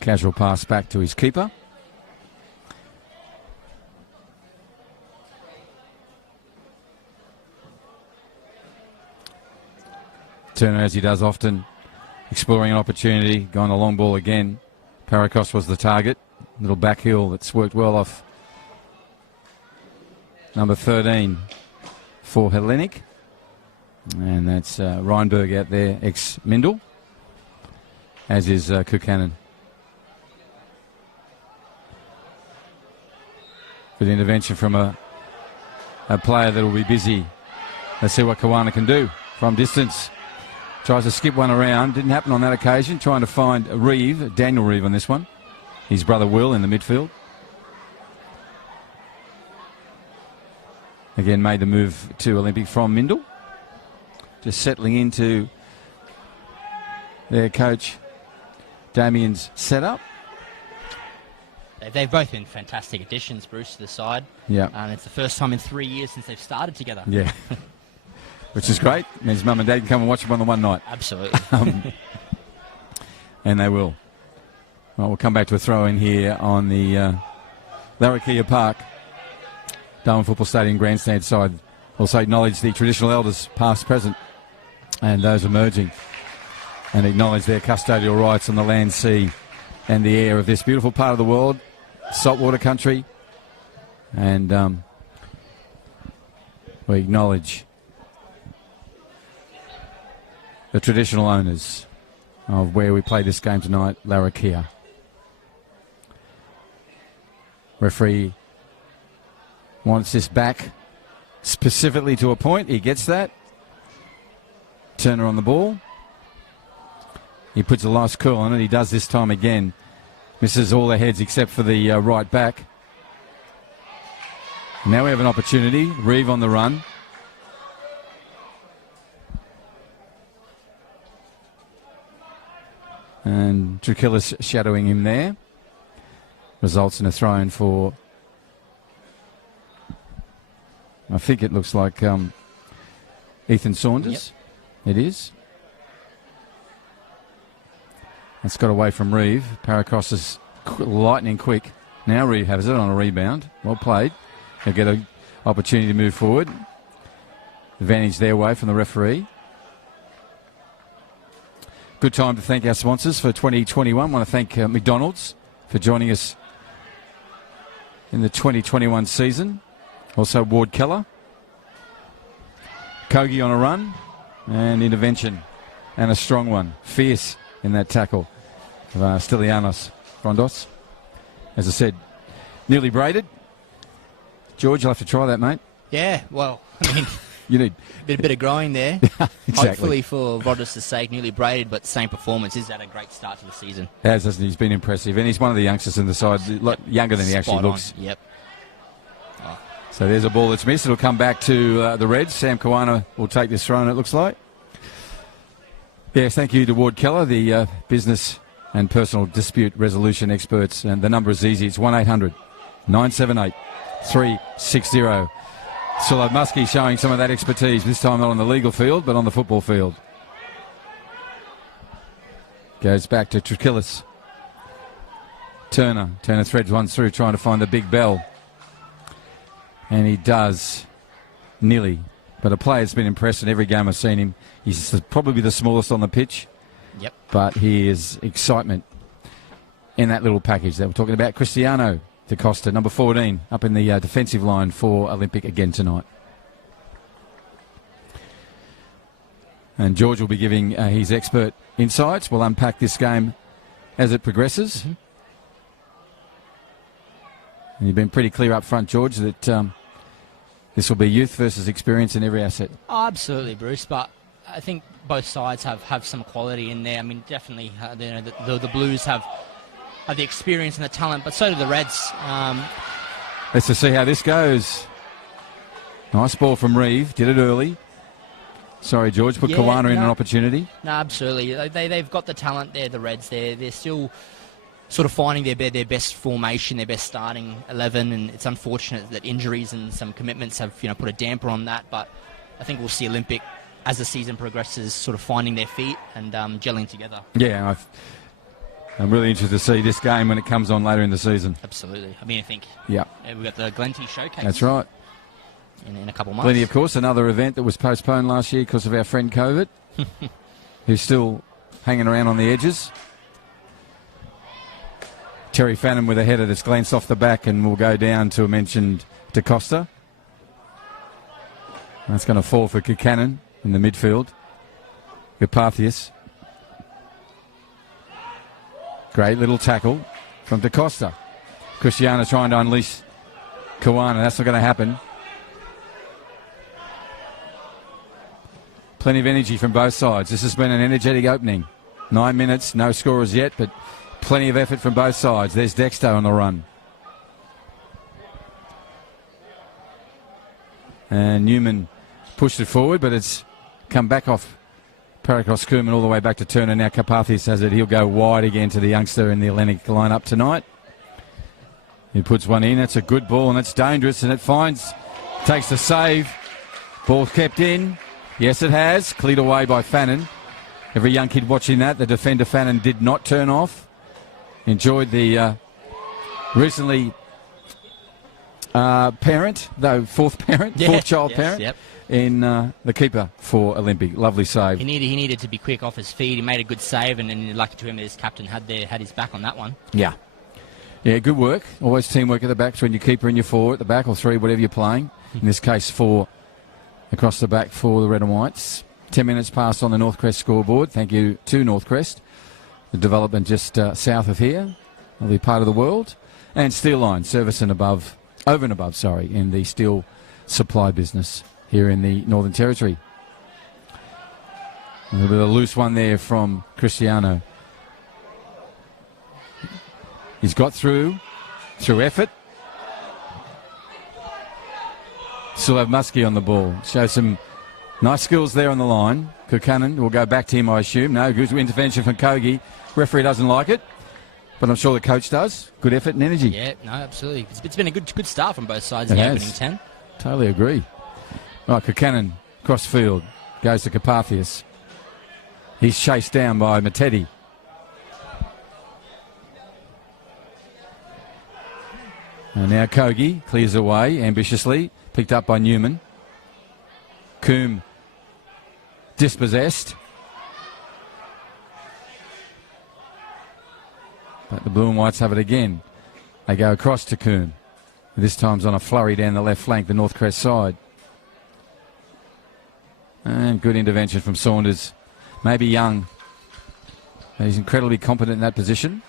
Casual pass back to his keeper. Turner, as he does often, exploring an opportunity, going a long ball again. Parakos was the target. Little back heel that's worked well off number 13 for Hellenic. And that's Reinberg out there, ex-Mindel, as is Kukanen. Good intervention from a player that will be busy. Let's see what Kawana can do from distance. Tries to skip one around. Didn't happen on that occasion. Trying to find Reeve, Daniel Reeve on this one. His brother Will in the midfield. Again, made the move to Olympic from Mindel. Just settling into their coach Damien's setup. They've both been fantastic additions, Bruce, to the side. Yeah. And it's the first time in 3 years since they've started together. Yeah. Which is great. Means mum and dad can come and watch them on the one night. Absolutely. And they will. Well, we'll come back to a throw in here on the Larrakia Park, Darwin Football Stadium grandstand side. Also acknowledge the traditional elders, past, present, and those emerging, and acknowledge their custodial rights on the land, sea, and the air of this beautiful part of the world, saltwater country. And we acknowledge the traditional owners of where we play this game tonight, Larrakia. Referee wants this back specifically to a point. He gets that. Turner on the ball. He puts a nice curl on it. He does this time again. Misses all the heads except for the right back. Now we have an opportunity. Reeve on the run. And Drukillis shadowing him there. Results in a throw-in for, I think it looks like Ethan Saunders. Yep. It is. It's got away from Reeve. Parakos is lightning quick. Now Reeve has it on a rebound. Well played. He'll get an opportunity to move forward. Advantage their way from the referee. Good time to thank our sponsors for 2021. I want to thank McDonald's for joining us in the 2021 season. Also Ward Keller. Kogi on a run. And intervention. And a strong one. Fierce in that tackle of Stylianos Rondos. As I said, nearly braided. George, you'll have to try that, mate. Yeah, well, I mean, you need a bit of growing there. Exactly. Hopefully for Rondos' sake, nearly braided, but same performance. Is that a great start to the season? Has, hasn't he? He's been impressive. And he's one of the youngsters in the side, a lot younger than he actually looks. Yep. Oh. So there's a ball that's missed. It'll come back to the Reds. Sam Kawana will take this throw, and it looks like. Yes, thank you to Ward Keller, the business and personal dispute resolution experts. And the number is easy. It's 1-800-978-360. Sula Muskie showing some of that expertise, this time not on the legal field, but on the football field. Goes back to Trukillis. Turner threads one through, trying to find the big bell. And he does, nearly. But a player's been impressed in every game I've seen him. He's probably the smallest on the pitch. Yep. But he is excitement in that little package that we're talking about. Cristiano Da Costa, number 14, up in the defensive line for Olympic again tonight. And George will be giving his expert insights. We'll unpack this game as it progresses. Mm-hmm. And you've been pretty clear up front, George, that this will be youth versus experience in every asset. Oh, absolutely, Bruce. But I think both sides have some quality in there. I mean, definitely, the Blues have the experience and the talent, but so do the Reds. Let's just see how this goes. Nice ball from Reeve. Did it early. Sorry, George. Put Kawana in an opportunity. No, absolutely. They've got the talent there, the Reds. They're still sort of finding their best formation, their best starting 11, and it's unfortunate that injuries and some commitments have put a damper on that. But I think we'll see Olympic as the season progresses, sort of finding their feet and gelling together. Yeah, I'm really interested to see this game when it comes on later in the season. Absolutely. I mean, I think Yeah, we've got the Glenty Showcase. that's right. In a couple months. Plenty, of course, another event that was postponed last year because of our friend COVID, who's still hanging around on the edges. Terry Fannin with a header that's glanced off the back and will go down to a mentioned DaCosta. That's going to fall for Buchanan in the midfield. Gopathius. Great little tackle from DaCosta. Cristiano trying to unleash Kawana. That's not going to happen. Plenty of energy from both sides. This has been an energetic opening. 9 minutes, no scorers yet, but plenty of effort from both sides. There's Dexter on the run. And Newman pushed it forward, but it's come back off Paracross Koeman all the way back to Turner. Now Karpathius has it. He'll go wide again to the youngster in the Hellenic lineup tonight. He puts one in. That's a good ball, and it's dangerous, and it takes the save. Ball kept in. Yes, it has. Cleared away by Fannin. Every young kid watching that, the defender Fannin did not turn off. Enjoyed the recently fourth child parent. Yep. In the keeper for Olympic. Lovely save. He needed to be quick off his feet. He made a good save, and lucky to him that his captain had his back on that one. Yeah. Yeah, good work. Always teamwork at the back between your keeper and your four at the back, or three, whatever you're playing. In this case, 4 across the back for the Red and Whites. 10 minutes passed on the Northcrest scoreboard. Thank you to Northcrest. The development just south of here, lovely part of the world. And Steel Line, service and above, over and above, in the steel supply business here in the Northern Territory. A little bit of a loose one there from Cristiano. He's got through effort. Still have Muskie on the ball. Shows some nice skills there on the line. Buchanan will go back to him, I assume. No, good intervention from Kogi. Referee doesn't like it, but I'm sure the coach does. Good effort and energy. Yeah, no, absolutely. It's been a good start from both sides It in the has. opening 10. Totally agree. Right, Buchanan, cross field, goes to Karpathius. He's chased down by Matetti. And now Kogi clears away ambitiously, picked up by Newman. Coombe dispossessed. But the Blue and Whites have it again. They go across to Coombe. This time's on a flurry down the left flank, the Northcrest side. And good intervention from Saunders. Maybe young. But he's incredibly competent in that position.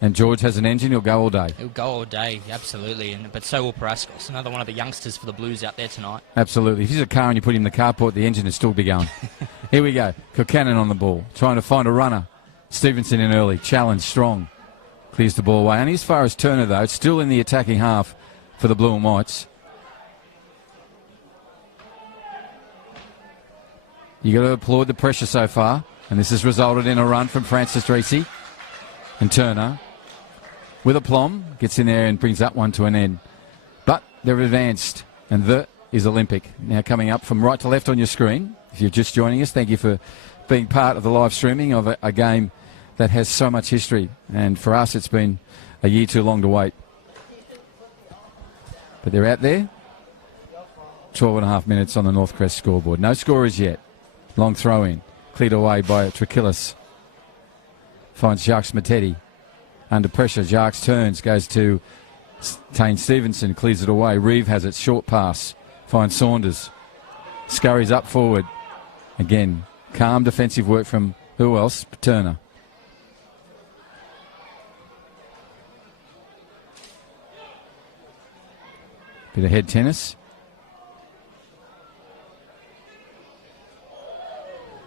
And George has an engine, he'll go all day. He'll go all day, absolutely. But so will Paraskos, another one of the youngsters for the Blues out there tonight. Absolutely. If he's a car and you put him in the carport, the engine will still be going. Here we go. Buchanan on the ball, trying to find a runner. Stevenson in early, challenge strong. Clears the ball away. Only as far as Turner, though. It's still in the attacking half for the Blue and Whites. You got to applaud the pressure so far. And this has resulted in a run from Francis Reese. And Turner, with aplomb, gets in there and brings that one to an end. But they're advanced. And the is Olympic. Now coming up from right to left on your screen. If you're just joining us, thank you for being part of the live streaming of a game that has so much history, and for us it's been a year too long to wait. But they're out there. 12 and a half minutes on the Northcrest scoreboard. No scorers yet. Long throw in. Cleared away by Trakillis. Finds Jacques Matetti. Under pressure, Jacques turns, goes to Tane Stevenson, clears it away. Reeve has it, short pass. Finds Saunders. Scurries up forward. Again, calm defensive work from who else? Turner. Bit of head tennis.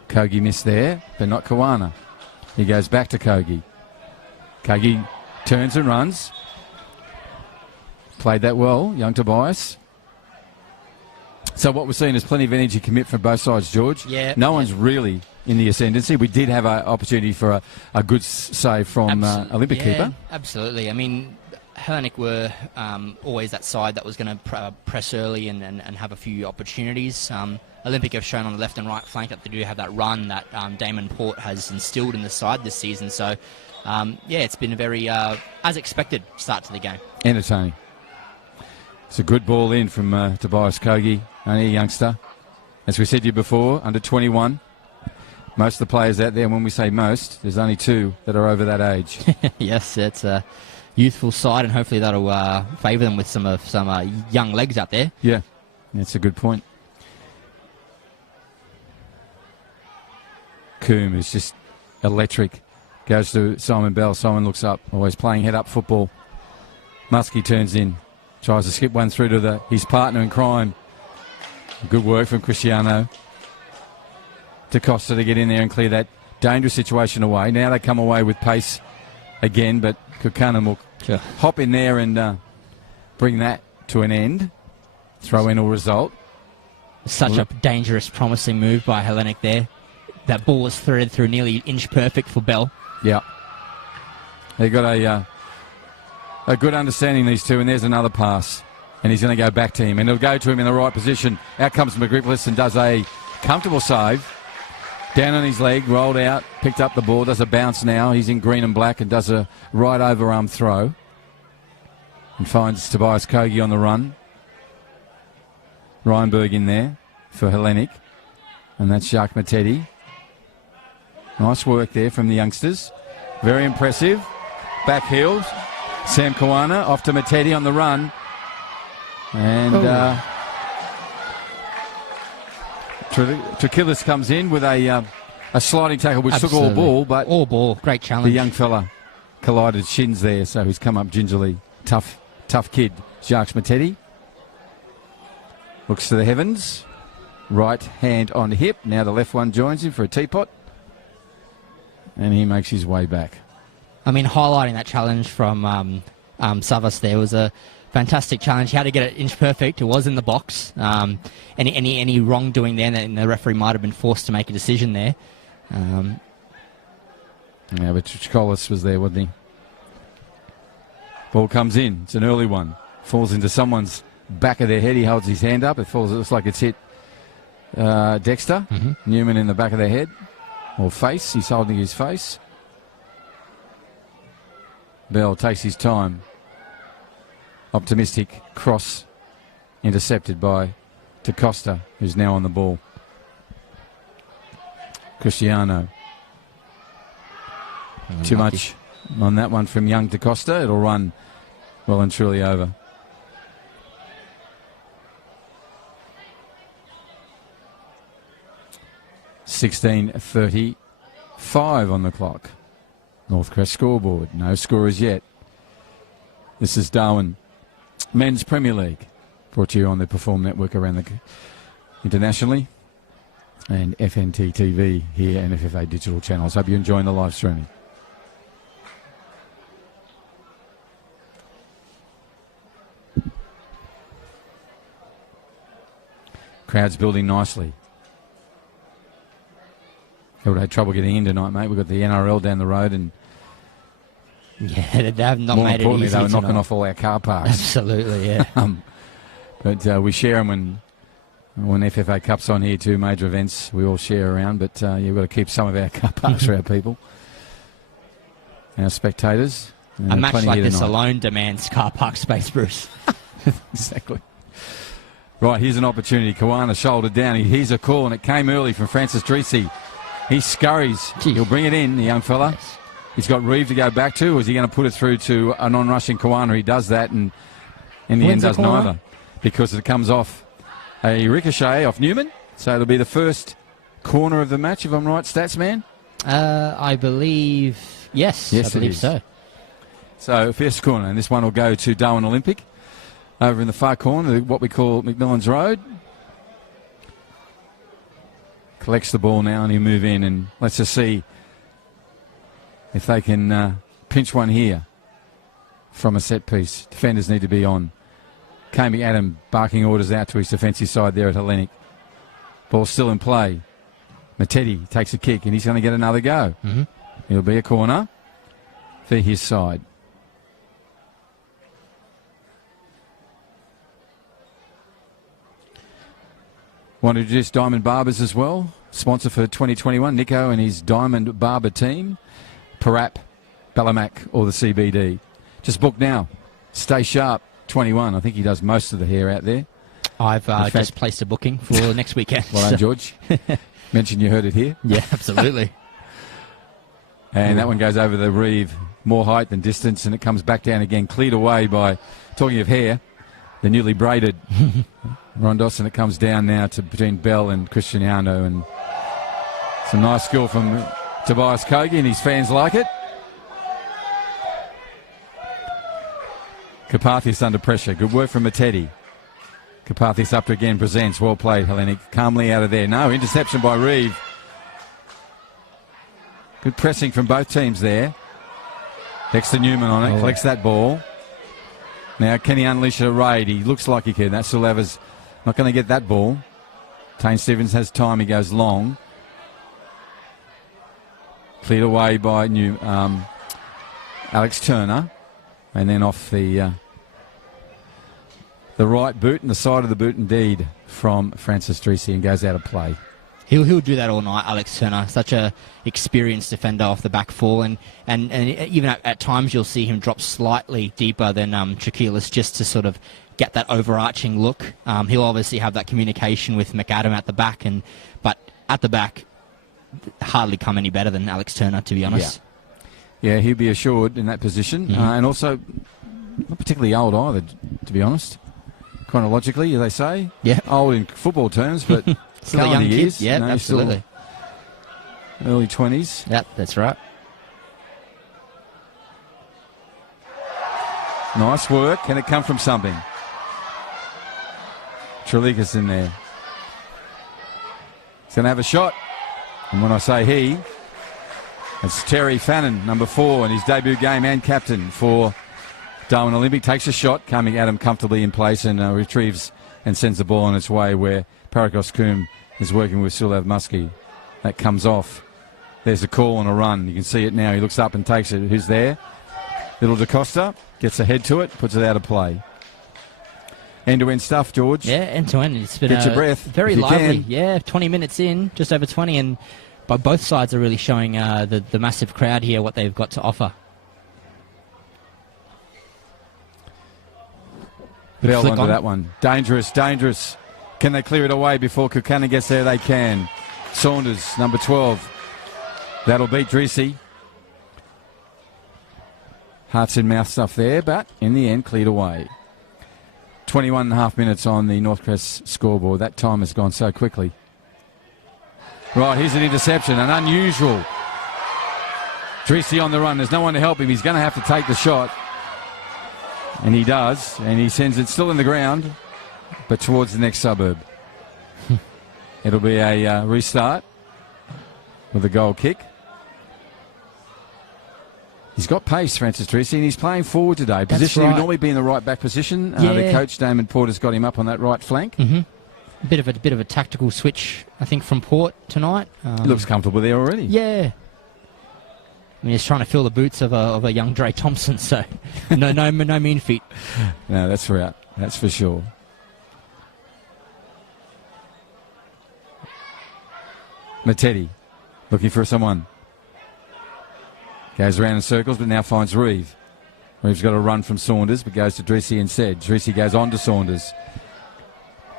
Kogi missed there, but not Kawana. He goes back to Kogi. Kogi turns and runs. Played that well, young Tobias. So what we're seeing is plenty of energy commit from both sides, George. Yeah. No one's really in the ascendancy. We did have an opportunity for a good save from Olympic keeper. Absolutely. I mean, Hellenic were always that side that was going to press early and have a few opportunities. Olympic have shown on the left and right flank that they do have that run that Damon Port has instilled in the side this season. So, it's been a very, as expected, start to the game. Entertaining. It's a good ball in from Tobias Kogi, only a youngster. As we said to you before, under 21. Most of the players out there, and when we say most, there's only 2 that are over that age. Yes, it's a youthful side, and hopefully that'll favour them with some young legs out there. Yeah, that's a good point. Coombe is just electric. Goes to Simon Bell. Simon looks up, always playing head-up football. Muskie turns in, tries to skip one through to his partner in crime. Good work from Cristiano. To Costa to get in there and clear that dangerous situation away. Now they come away with pace again, but Kukanen will hop in there and bring that to an end. Throw-in will result. Such a dangerous, promising move by Hellenic there. That ball was threaded through nearly inch perfect for Bell. Yeah. They got a good understanding, these two, and there's another pass. And he's going to go back to him, and he'll go to him in the right position. Out comes McGriffiths and does a comfortable save. Down on his leg, rolled out, picked up the ball, does a bounce now. He's in green and black and does a right overarm throw. And finds Tobias Kogi on the run. Reinberg in there for Hellenic. And that's Jacques Matetti. Nice work there from the youngsters. Very impressive. Back heels. Sam Kawana off to Matetti on the run. And Trakillis comes in with a sliding tackle which took all ball, but all ball, great challenge. The young fella collided shins there, so he's come up gingerly. Tough kid, Jacques Matetti. Looks to the heavens. Right hand on hip. Now the left one joins him for a teapot. And he makes his way back. I mean, highlighting that challenge from Savas there was a fantastic challenge. He had to get it inch perfect. It was in the box. Any wrongdoing there, and the referee might have been forced to make a decision there. Yeah, but Tricholis was there, wasn't he? Ball comes in. It's an early one. Falls into someone's back of their head. He holds his hand up. It falls. It looks like it's hit Dexter. Mm-hmm. Newman in the back of their head. Or face. He's holding his face. Bell takes his time. Optimistic cross intercepted by DaCosta, who's now on the ball. Cristiano. Too much on that one from young DaCosta. It'll run well and truly over. .35 on the clock. Northcrest scoreboard. No scorers yet. This is Darwin Men's Premier League, brought to you on the Perform Network around the internationally, and FNT TV here and FFA digital channels. Hope you're enjoying the live streaming. Crowd's building nicely. Would have had trouble getting in tonight, mate. We've got the NRL down the road, and yeah, they have not more made it importantly, easy they were knocking tonight. off all our car parks. Absolutely, yeah. But we share them when FFA Cup's on here too, major events. We all share around, but we've got to keep some of our car parks for our people, our spectators. A match like this alone demands car park space, Bruce. Exactly. Right, here's an opportunity. Kawana shouldered down. He hears a call, and it came early from Francis Drisi. He scurries. Jeez. He'll bring it in, the young fella. Yes. He's got Reeve to go back to, or is he going to put it through to a non-rushing Kawana? He does that, and in the end does neither, because it comes off a ricochet off Newman. So it'll be the first corner of the match, if I'm right, stats man? I believe, yes I believe so. So first corner, and this one will go to Darwin Olympic. Over in the far corner, what we call McMillan's Road. Collects the ball now, and he'll move in, and let's just see if they can pinch one here from a set piece. Defenders need to be on. Kami Adam barking orders out to his defensive side there at Hellenic. Ball still in play. Matetti takes a kick, and he's going to get another go. Mm-hmm. It'll be a corner for his side. Want to introduce Diamond Barbers as well. Sponsor for 2021, Nico and his Diamond Barber team. Parap, Ballamac or the CBD. Just book now. Stay Sharp 21. I think he does most of the hair out there. I've just placed a booking for next weekend. Well done, George. Mentioned you heard it here. Yeah, absolutely. And that one goes over the reeve. More height than distance, and it comes back down again. Cleared away by, talking of hair, the newly braided Rondos, and it comes down now to between Bell and Cristiano, and some nice skill from Tobias Kogi, and his fans like it. Karpathius under pressure. Good work from Mateti. Karpathius up to again, presents. Well played, Hellenic. Calmly out of there. No, interception by Reeve. Good pressing from both teams there. Dexter Newman on it. Collects that ball. Now, can he unleash a raid? He looks like he can. That's Sulaver's not going to get that ball. Tane Stevens has time. He goes long. Cleared away by Alex Turner. And then off the right boot and the side of the boot indeed from Francis Drisi, and goes out of play. He'll do that all night, Alex Turner. Such a experienced defender off the back full, and even at times you'll see him drop slightly deeper than Trachelis just to sort of get that overarching look. He'll obviously have that communication with McAdam at the back, but at the back, hardly come any better than Alex Turner, to be honest. Yeah, he'll be assured in that position, and also not particularly old either, to be honest. Chronologically, they say. Yeah. Old in football terms, but still a young years, kid. Yeah, absolutely. Early 20s. Yep, that's right. Nice work. Can it come from something? Trelikas in there. He's going to have a shot. And when I say he, it's Terry Fannin, number 4, in his debut game and captain for Darwin Olympic. Takes a shot, coming at him comfortably in place, and retrieves and sends the ball on its way where Parakos Coombe is working with Sulav Muskie. That comes off. There's a call on a run. You can see it now. He looks up and takes it. Who's there? Little DaCosta gets ahead to it, puts it out of play. End-to-end stuff, George. Yeah, end-to-end. It's been Get your breath, very lively. Yeah, 20 minutes in, just over 20, and but both sides are really showing the massive crowd here what they've got to offer. Bell onto that one. Dangerous, dangerous. Can they clear it away before Kukana gets there? They can. Saunders, number 12. That'll beat Drisi. Hearts in mouth stuff there, but in the end, cleared away. 21 and a half minutes on the Northcrest scoreboard. That time has gone so quickly. Right, here's an interception, an unusual. Drisi on the run. There's no one to help him. He's going to have to take the shot. And he does, and he sends it still in the ground, but towards the next suburb. It'll be a restart with a goal kick. He's got pace, Francis Drisi, and he's playing forward today. Position he would normally be in the right back position. The coach, Damon Porter's got him up on that right flank. A bit of a tactical switch, I think, from Port tonight. He looks comfortable there already. Yeah. I mean, he's trying to fill the boots of a young Dre Thompson, so no mean feat. No, that's right. That's for sure. Mateti looking for someone. Goes around in circles, but now finds Reeve. Reeve's got a run from Saunders, but goes to Drisi instead. Drisi goes on to Saunders.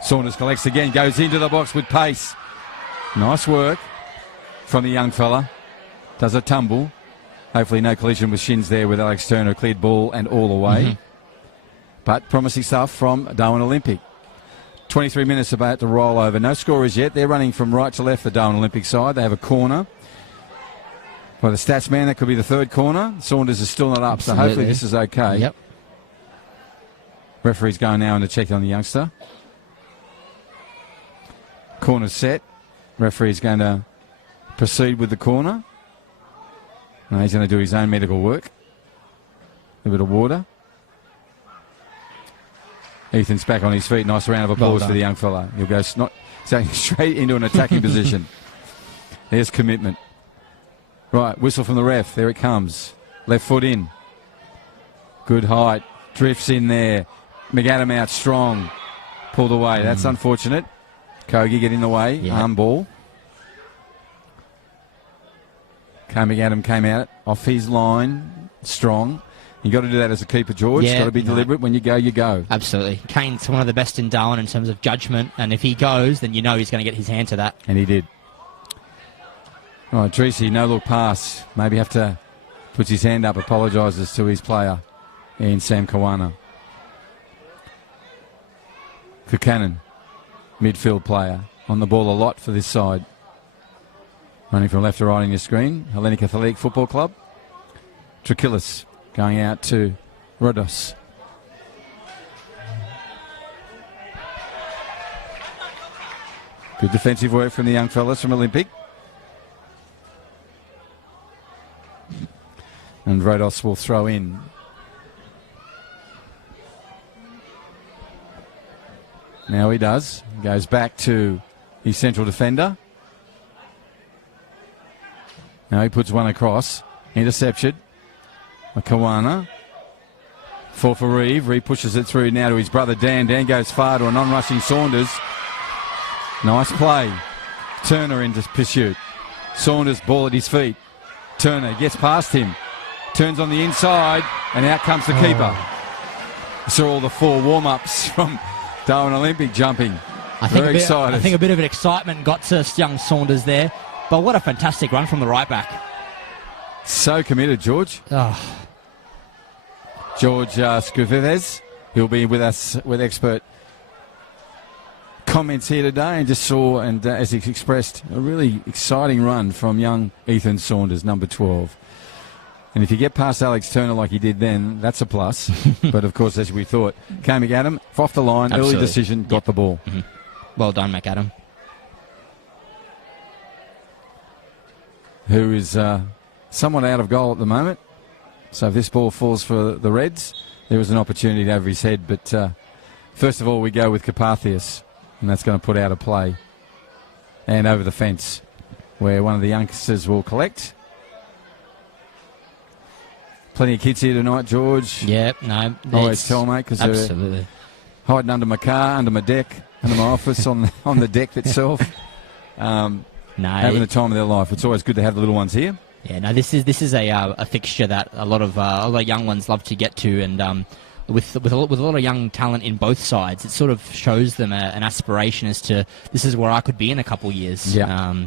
Saunders collects again, goes into the box with pace. Nice work from the young fella. Does a tumble. Hopefully no collision with shins there with Alex Turner. Cleared ball and all away. But promising stuff from Darwin Olympic. 23 minutes about to roll over. No scorers yet. They're running from right to left, the Darwin Olympic side. They have a corner. By the stats man, that could be the third corner. Saunders is still not up, so hopefully this is okay. Yep. Referee's going now in to check on the youngster. Corner's set. Referee's going to proceed with the corner. No, he's going to do his own medical work. A bit of water. Ethan's back on his feet. Nice round of applause for the young fella. He'll go straight into an attacking position. There's commitment. Right, whistle from the ref. There it comes. Left foot in. Good height. Drifts in there. McAdam out strong. Pulled away. That's unfortunate. Kogi get in the way. Yeah. Arm ball. Coming at him, came out off his line. Strong. You got to do that as a keeper, George. Yeah, Got to be deliberate. When you go, you go. Absolutely. Kane's one of the best in Darwin in terms of judgment, and if he goes, then you know he's going to get his hand to that. And he did. All right, Treacy, no look pass. Maybe have to puts his hand up, apologises to his player in Sam Kawana. Buchanan, midfield player, on the ball a lot for this side. Running from left to right on your screen. Hellenic Athletic Football Club. Trakillis going out to Rodos. Good defensive work from the young fellas from Olympic. And Rodos will throw in. Now he does. Goes back to his central defender. Now he puts one across. Interception. Kawana. For Reeve. Reeve pushes it through now to his brother Dan. Dan goes far to a non-rushing Saunders. Nice play. Turner into pursuit. Saunders, ball at his feet. Turner gets past him. Turns on the inside, and out comes the keeper. Saw all the 4 warm-ups from Darwin Olympic jumping. Very excited. I think a bit of an excitement got to young Saunders there, but what a fantastic run from the right back. So committed, George. Oh. George Scuvives, he'll be with us with expert comments here today, and just saw, and as he expressed, a really exciting run from young Ethan Saunders, number 12. And if you get past Alex Turner like he did then, that's a plus. But, of course, as we thought, came McAdam, off the line, Absolutely. early decision, got the ball. Mm-hmm. Well done, McAdam. Who is somewhat out of goal at the moment. So if this ball falls for the Reds, there was an opportunity over his head. But first of all, we go with Carpathius, and that's going to put out a play. And over the fence, where one of the youngsters will collect. Plenty of kids here tonight, George. Yeah, no. Always tell, mate, because they're hiding under my car, under my deck, under my office, on the deck itself. Having the time of their life. It's always good to have the little ones here. Yeah, no, this is a fixture that a lot of young ones love to get to, and with a lot of young talent in both sides, it sort of shows them an aspiration as to this is where I could be in a couple of years. Yeah,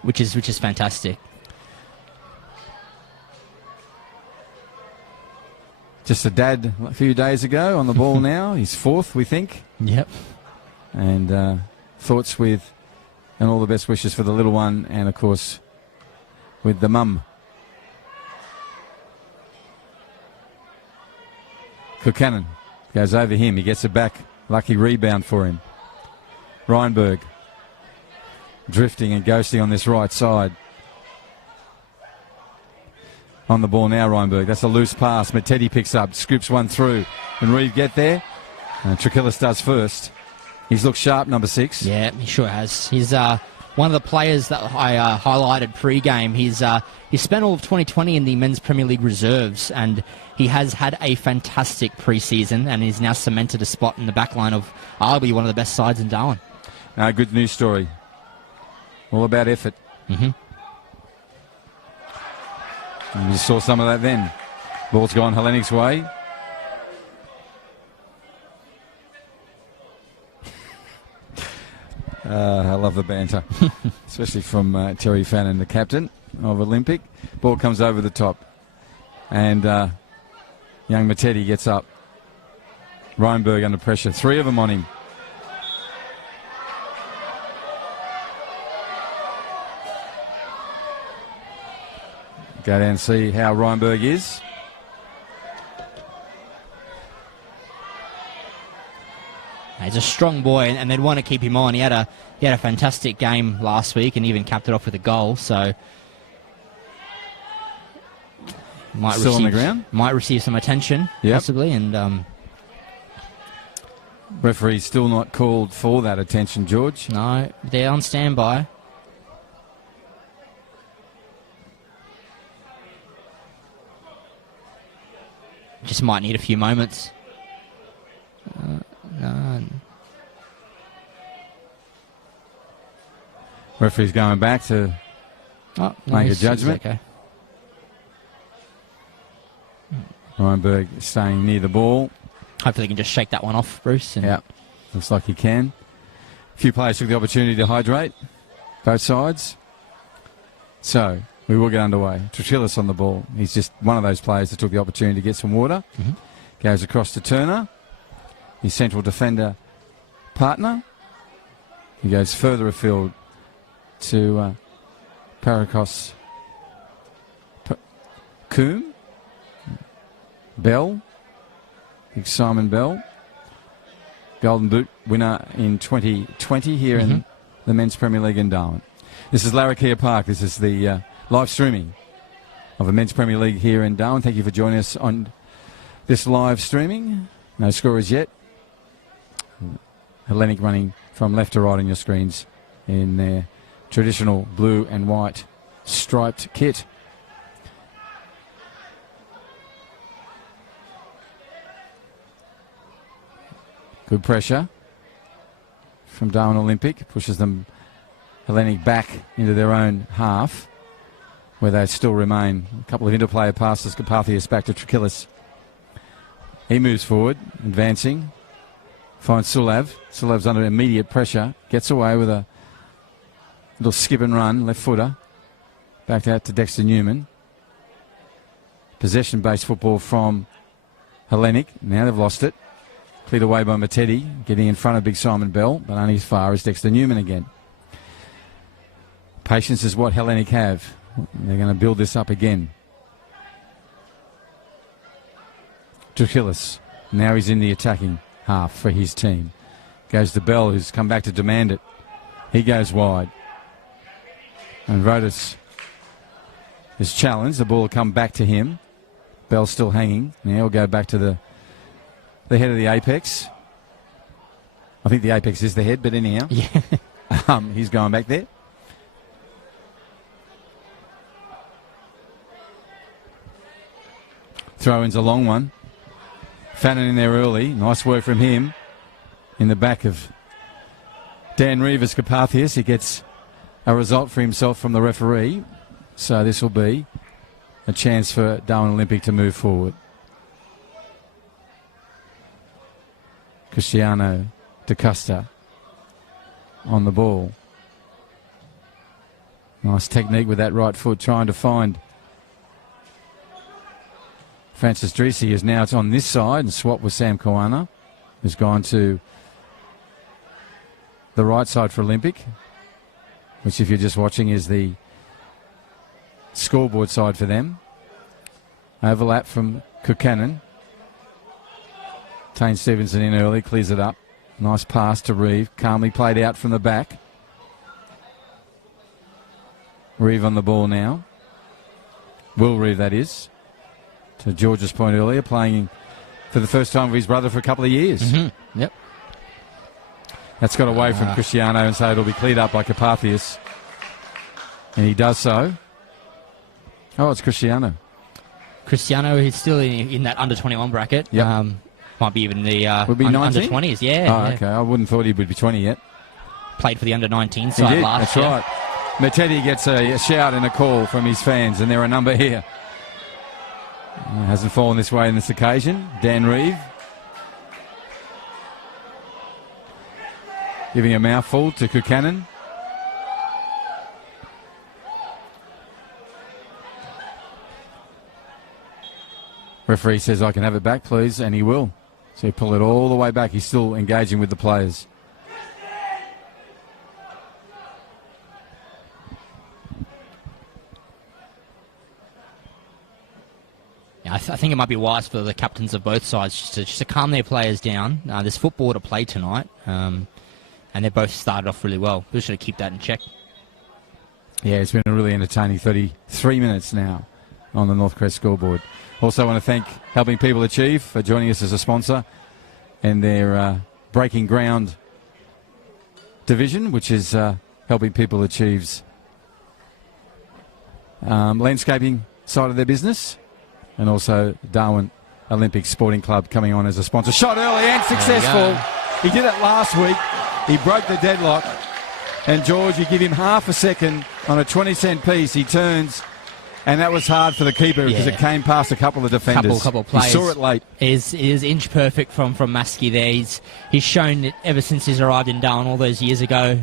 which is fantastic. Just a dad a few days ago on the ball now. He's 4th, we think. Yep. And thoughts with, and all the best wishes for the little one, and of course with the mum. Buchanan goes over him. He gets it back. Lucky rebound for him. Reinberg drifting and ghosting on this right side. On the ball now, Reinberg. That's a loose pass. Mattetti picks up, scoops one through. Can Reeve get there? Trakillis does first. He's looked sharp, number 6. Yeah, he sure has. He's one of the players that I highlighted pre-game. He's spent all of 2020 in the Men's Premier League reserves, and he has had a fantastic pre-season, and he's now cemented a spot in the back line of arguably one of the best sides in Darwin. Good news story. All about effort. Mm-hmm. And you saw some of that then. Ball's gone Hellenic's way. I love the banter, especially from Terry Fannin, the captain of Olympic. Ball comes over the top. And young Mattetti gets up. Reinberg under pressure. 3 of them on him. Go down and see how Reinberg is. He's a strong boy, and they'd want to keep him on. He had a fantastic game last week, and even capped it off with a goal. So Still on the ground. Might receive some attention, possibly, and referee's still not called for that attention, George. No, they're on standby. Just might need a few moments. No. Referee's going back to make a judgment. Okay. Reinberg staying near the ball. Hopefully he can just shake that one off, Bruce. Yeah, looks like he can. A few players took the opportunity to hydrate, both sides. So we will get underway. Trachillis on the ball. He's just one of those players that took the opportunity to get some water. Mm-hmm. Goes across to Turner, his central defender partner. He goes further afield to Parakos Coombe. Bell. Big Simon Bell. Golden Boot winner in 2020 here in the Men's Premier League in Darwin. This is Larrakia Park. This is the live streaming of the Men's Premier League here in Darwin. Thank you for joining us on this live streaming. No scorers yet. Hellenic running from left to right on your screens in their traditional blue and white striped kit. Good pressure from Darwin Olympic. Pushes them, Hellenic, back into their own half, where they still remain. A couple of interplayer passes. Carpathius back to Trachillis. He moves forward, advancing. Finds Sulav. Sulav's under immediate pressure. Gets away with a little skip and run, left footer. Back out to Dexter Newman. Possession-based football from Hellenic. Now they've lost it. Cleared away by Matetti, getting in front of Big Simon Bell, but only as far as Dexter Newman again. Patience is what Hellenic have. They're going to build this up again. Trachillis. Now he's in the attacking half for his team. Goes to Bell, who's come back to demand it. He goes wide. And Rodas is challenged. The ball will come back to him. Bell still hanging. Now he'll go back to the head of the apex. I think the apex is the head, but anyhow. Yeah. He's going back there. Throw-in's a long one. Fannin in there early. Nice work from him. In the back of Dan Reeves Carpathius. He gets a result for himself from the referee. So this will be a chance for Darwin Olympic to move forward. Cristiano Da Costa on the ball. Nice technique with that right foot, trying to find Francis Drisi. Is now it's on this side and swap with Sam Koana, who's gone to the right side for Olympic, which, if you're just watching, is the scoreboard side for them. Overlap from Kukanen. Tane Stevenson in early, clears it up. Nice pass to Reeve, calmly played out from the back. Reeve on the ball now. Will Reeve, that is. To George's point earlier, playing for the first time with his brother for a couple of years. Mm-hmm. Yep. That's got away from Cristiano, and so it'll be cleared up by Carpathius. And he does so. Oh, it's Cristiano. Cristiano, he's still in that under-21 bracket. Yep. Might be even the would be under-20s, yeah. Oh, okay. I wouldn't thought he would be 20 yet. Played for the under-19 side last year. That's right. Matetti gets a shout and a call from his fans, and there are a number here. Hasn't fallen this way on this occasion. Dan Reeve giving a mouthful to Kukanen. Referee says, I can have it back, please, and he will. So he pull it all the way back. He's still engaging with the players. Yeah, I think it might be wise for the captains of both sides just to calm their players down. There's football to play tonight, and they both started off really well. We should keep that in check. Yeah, it's been a really entertaining 33 minutes now on the North Crest scoreboard. Also want to thank Helping People Achieve for joining us as a sponsor, and their Breaking Ground division, which is Helping People Achieve's landscaping side of their business, and also Darwin Olympic Sporting Club coming on as a sponsor. Shot early and successful. He did it last week. He broke the deadlock. And George, you give him half a second on a 20-cent piece. He turns, and that was hard for the keeper because it came past a couple of defenders. Couple of players. He saw it late. Is inch perfect from Maskey there. He's shown it ever since he's arrived in Darwin all those years ago.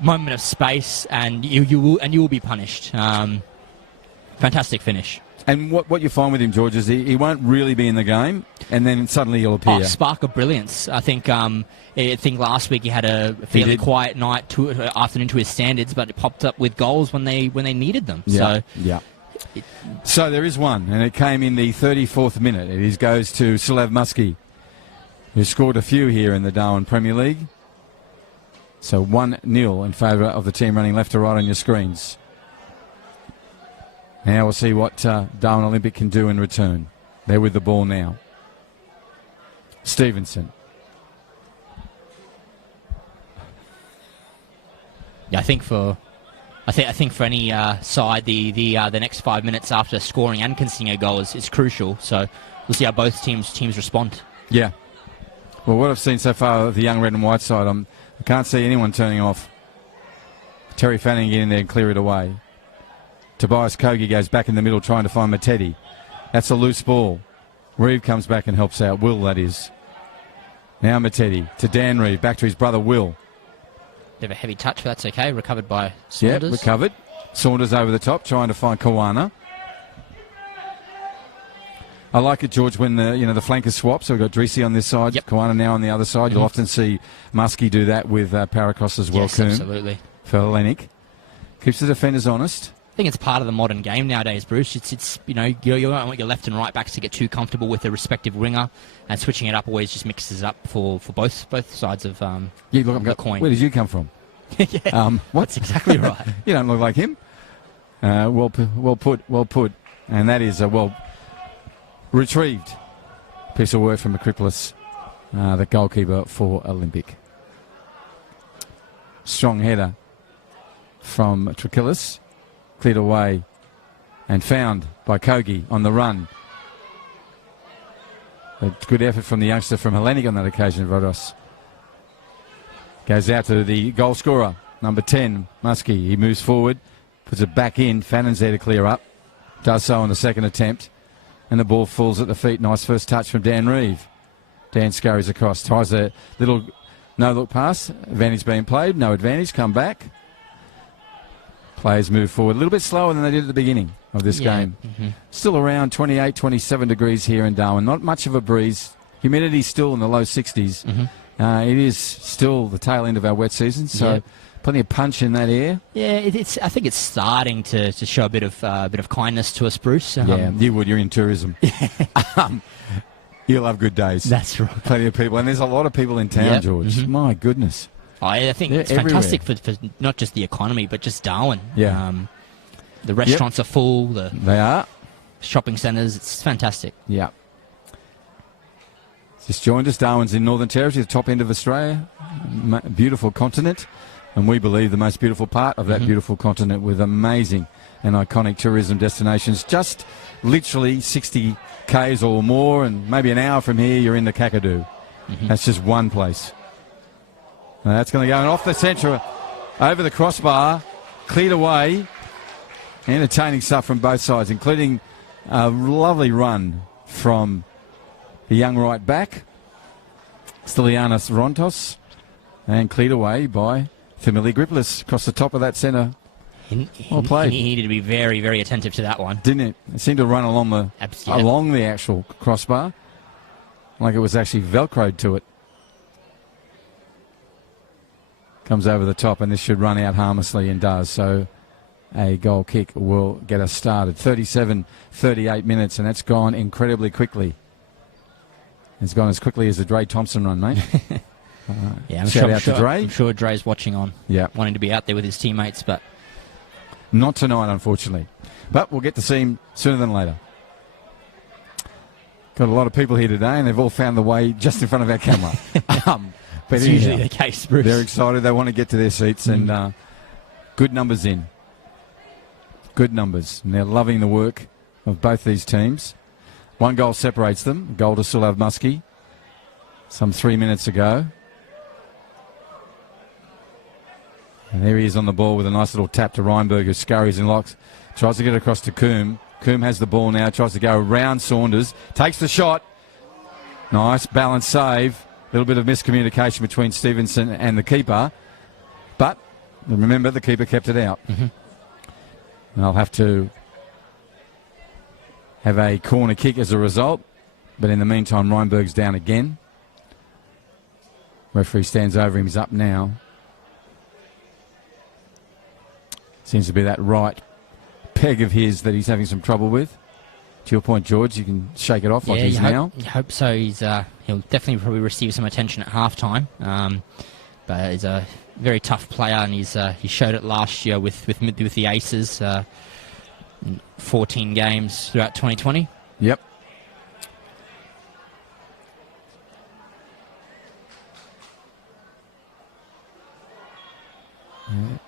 Moment of space, and you will be punished. Fantastic finish. And what you find with him, George, is he won't really be in the game, and then suddenly he'll appear. Spark of brilliance. I think last week he had a fairly quiet night, afternoon to his standards, but it popped up with goals when they needed them. So there is one, and it came in the 34th minute. It goes to Sulav Muskie, who scored a few here in the Darwin Premier League. So 1-0 in favour of the team running left to right on your screens. Now we'll see what Darwin Olympic can do in return. They're with the ball now. Stevenson. Yeah, I think for any side, the next 5 minutes after scoring and conceding a goal is crucial. So we'll see how both teams respond. Yeah. Well, what I've seen so far of the young red and white side, I can't see anyone turning off. Terry Fanning get in there and clear it away. Tobias Kogi goes back in the middle trying to find Matetti. That's a loose ball. Reeve comes back and helps out. Will, that is. Now Matetti to Dan Reeve. Back to his brother Will. Bit of a heavy touch, but that's okay. Recovered by Saunders. Yeah, recovered. Saunders over the top trying to find Kawana. I like it, George, when the flankers swap. So we've got Dreesy on this side, Kawana now on the other side. You'll often see Muskie do that with Paracross as well. Yes, absolutely. For Hellenic. Keeps the defenders honest. I think it's part of the modern game nowadays, Bruce. It's you don't want your left and right backs to get too comfortable with the respective winger, and switching it up always just mixes it up for both sides of the coin. Where did you come from? What? That's exactly right. You don't look like him. Well put. And that is a well retrieved piece of work from Akripolis, the goalkeeper for Olympic. Strong header from Trakilis. Cleared away and found by Kogi on the run. A good effort from the youngster from Hellenic on that occasion, Rodos. Goes out to the goal scorer, number 10, Muskie. He moves forward, puts it back in. Fannon's there to clear up. Does so on the second attempt. And the ball falls at the feet. Nice first touch from Dan Reeve. Dan scurries across. Tries a little no-look pass. Advantage being played. No advantage. Come back. Players move forward a little bit slower than they did at the beginning of this game. Mm-hmm. Still around 28, 27 degrees here in Darwin. Not much of a breeze. Humidity still in the low 60s. Mm-hmm. It is still the tail end of our wet season, so plenty of punch in that air. Yeah, I think it's starting to show a bit of kindness to us, Bruce. Yeah, you would. You're in tourism. You'll have good days. That's right. Plenty of people, and there's a lot of people in town, George. Mm-hmm. My goodness. I think it's fantastic for not just the economy, but just Darwin. Yeah. The restaurants are full. They are. Shopping centres. It's fantastic. Yeah. Just joined us. Darwin's in Northern Territory, the top end of Australia. Beautiful continent. And we believe the most beautiful part of that beautiful continent, with amazing and iconic tourism destinations. Just literally 60 k's or more, and maybe an hour from here, you're in the Kakadu. Mm-hmm. That's just one place. Now that's going to go off the centre, over the crossbar, cleared away. Entertaining stuff from both sides, including a lovely run from the young right back, Stylianos Rontos, and cleared away by Family Griplis across the top of that centre. Well played. He needed to be very, very attentive to that one. Didn't it? It seemed to run along the actual crossbar, like it was actually Velcroed to it. Comes over the top, and this should run out harmlessly, and does. So a goal kick will get us started. 38 minutes, and that's gone incredibly quickly. It's gone as quickly as the Dre Thompson run, mate. Shout out to Dre. I'm sure Dre's watching on. Yeah. Wanting to be out there with his teammates, but not tonight, unfortunately. But we'll get to see him sooner than later. Got a lot of people here today, and they've all found the way just in front of our camera. But it's usually the case, Bruce. They're excited. They want to get to their seats, and good numbers in. Good numbers. And they're loving the work of both these teams. One goal separates them. A goal to Sulav Muskie some 3 minutes ago. And there he is on the ball with a nice little tap to Reinberg, who scurries and locks. Tries to get across to Coombe. Coombe has the ball now, tries to go around Saunders. Takes the shot. Nice balanced save. A little bit of miscommunication between Stevenson and the keeper. But remember, the keeper kept it out. Mm-hmm. And I'll have to have a corner kick as a result. But in the meantime, Reinberg's down again. Referee stands over him. He's up now. Seems to be that right peg of his that he's having some trouble with. To your point, George, you can shake it off like he's now. I hope so. He'll definitely probably receive some attention at halftime. But he's a very tough player, and he showed it last year with the Aces. 14 games throughout 2020. Yep. Yeah.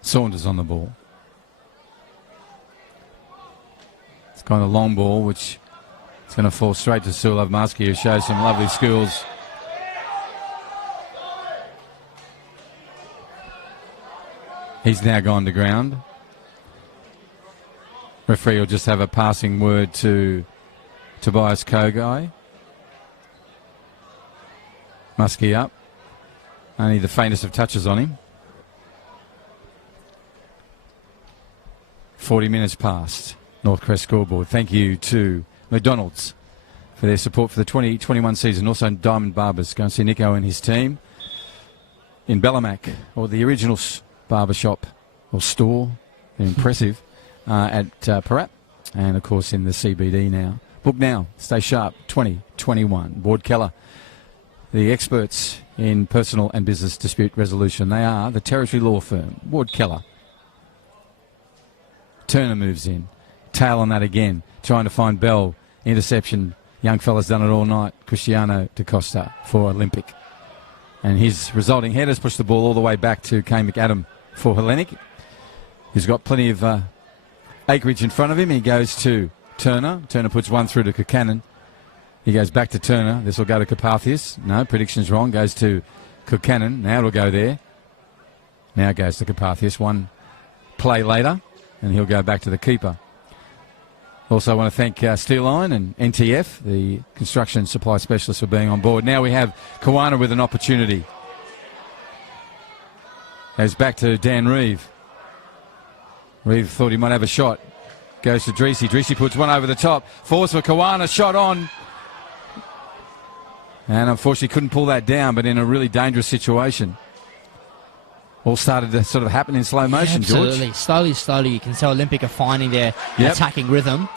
Saunders on the ball. It's kind of a long ball, which is going to fall straight to Sulov Muskie, who shows some lovely skills. He's now gone to ground. Referee will just have a passing word to Tobias Kogai. Muskie up. Only the faintest of touches on him. 40 minutes past. North Crest scoreboard. Thank you to McDonald's for their support for the 2021 season. Also Diamond Barbers. Go and see Nico and his team in Bellamac, or the original barber shop or store. They're impressive. At Parat. And, of course, in the CBD now. Book now. Stay sharp. 2021. Ward Keller. The experts in personal and business dispute resolution. They are the Territory Law Firm. Ward Keller. Turner moves in. Tail on that again. Trying to find Bell. Interception. Young fella's done it all night. Cristiano Da Costa for Olympic. And his resulting headers push the ball all the way back to Kane McAdam for Hellenic. He's got plenty of acreage in front of him. He goes to Turner. Turner puts one through to Kukanen. He goes back to Turner. This will go to Carpathius. No, prediction's wrong. Goes to Kukanen. Now it'll go there. Now it goes to Carpathius. One play later, and he'll go back to the keeper. Also want to thank Steel Line and NTF, the construction supply specialists, for being on board. Now we have Kawana with an opportunity. Goes back to Dan Reeve. Reeve thought he might have a shot. Goes to Dreesy. Dreesy puts one over the top. Force for Kawana. Shot on. And unfortunately couldn't pull that down, but in a really dangerous situation. All started to sort of happen in slow motion, absolutely. George. Slowly. You can tell Olympic are finding their attacking rhythm.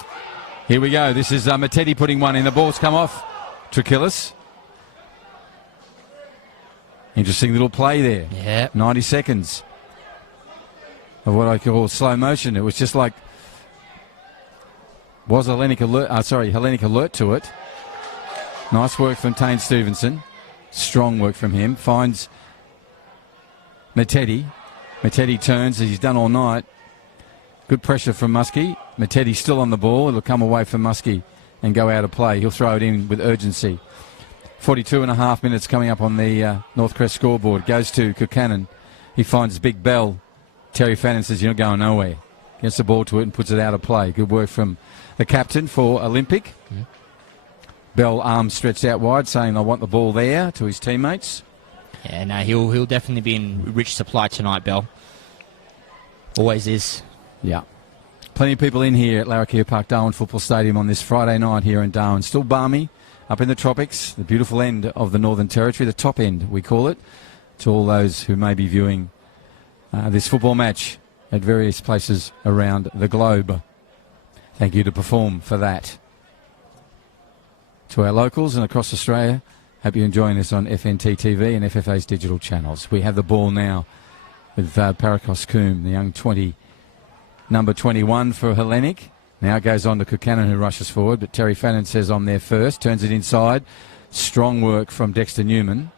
Here we go. This is Matetti putting one in. The ball's come off. Trakillis. Interesting little play there. Yeah. 90 seconds of what I call slow motion. It was just like, was Hellenic alert to it. Nice work from Tane Stevenson. Strong work from him. Finds Matetti. Matetti turns, as he's done all night. Good pressure from Muskie. Matetti still on the ball. It'll come away from Muskie and go out of play. He'll throw it in with urgency. 42 and a half minutes coming up on the North Crest scoreboard. Goes to Kukanen. He finds Big Bell. Terry Fannin says, you're not going nowhere. Gets the ball to it and puts it out of play. Good work from the captain for Olympic. Mm-hmm. Bell, arms stretched out wide, saying, I want the ball there, to his teammates. Yeah, no, he'll definitely be in rich supply tonight, Bell. Always is. Yeah. Plenty of people in here at Larrakia Park Darwin Football Stadium on this Friday night here in Darwin. Still balmy, up in the tropics, the beautiful end of the Northern Territory, the top end, we call it, to all those who may be viewing this football match at various places around the globe. Thank you to Perform for that. To our locals and across Australia, hope you're enjoying this on FNT TV and FFA's digital channels. We have the ball now with Parakos Coombe, the young 20, number 21 for Hellenic. Now it goes on to Kukanen, who rushes forward, but Terry Fannin says, I'm there first, turns it inside. Strong work from Dexter Newman,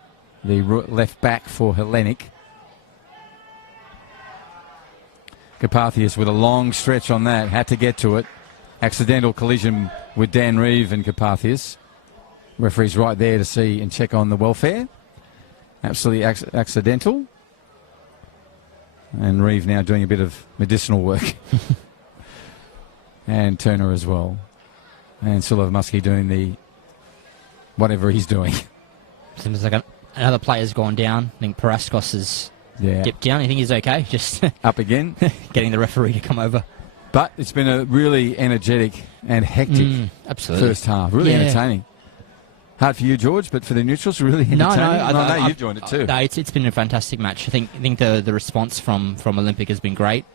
the left back for Hellenic. Carpathius with a long stretch on that, had to get to it. Accidental collision with Dan Reeve and Carpathius. Referee's right there to see and check on the welfare. Absolutely accidental. And Reeve now doing a bit of medicinal work. And Turner as well. And Muskie doing the whatever he's doing. Seems like another player's gone down. I think Paraskos has dipped down. I think he's okay. Just up again. Getting the referee to come over. But it's been a really energetic and hectic first half. Really entertaining. Hard for you, George, but for the neutrals, really entertaining. No, you've joined it too. No, it's been a fantastic match. I think the response from Olympic has been great.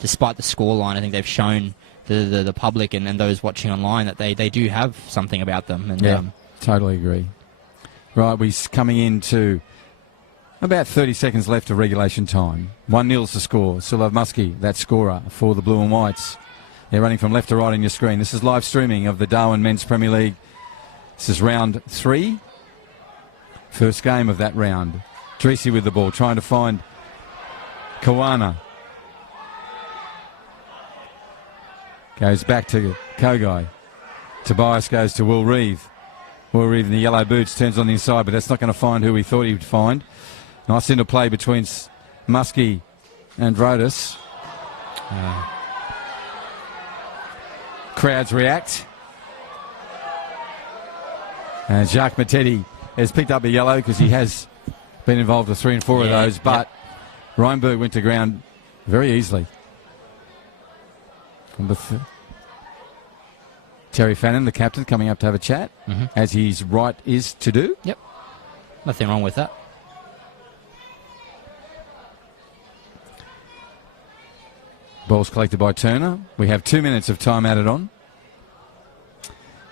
Despite the scoreline, I think they've shown the public and those watching online that they do have something about them. And, totally agree. Right, we're coming into about 30 seconds left of regulation time. 1-0's the score. Muskie, that scorer for the Blue and Whites. They're running from left to right on your screen. This is live streaming of the Darwin Men's Premier League. This is round 3. First game of that round. Dreesy with the ball, trying to find Kawana. Goes back to Kogai. Tobias goes to Will Reeve. Will Reeve in the yellow boots turns on the inside, but that's not going to find who he thought he would find. Nice interplay between Muskie and Vrodas. Crowds react. And Jacques Matetti has picked up a yellow because he has been involved with 3 and 4 of those, but Reinberg went to ground very easily. Terry Fannin, the captain, coming up to have a chat, as his right is to do. Yep. Nothing wrong with that. Ball's collected by Turner. We have 2 minutes of time added on.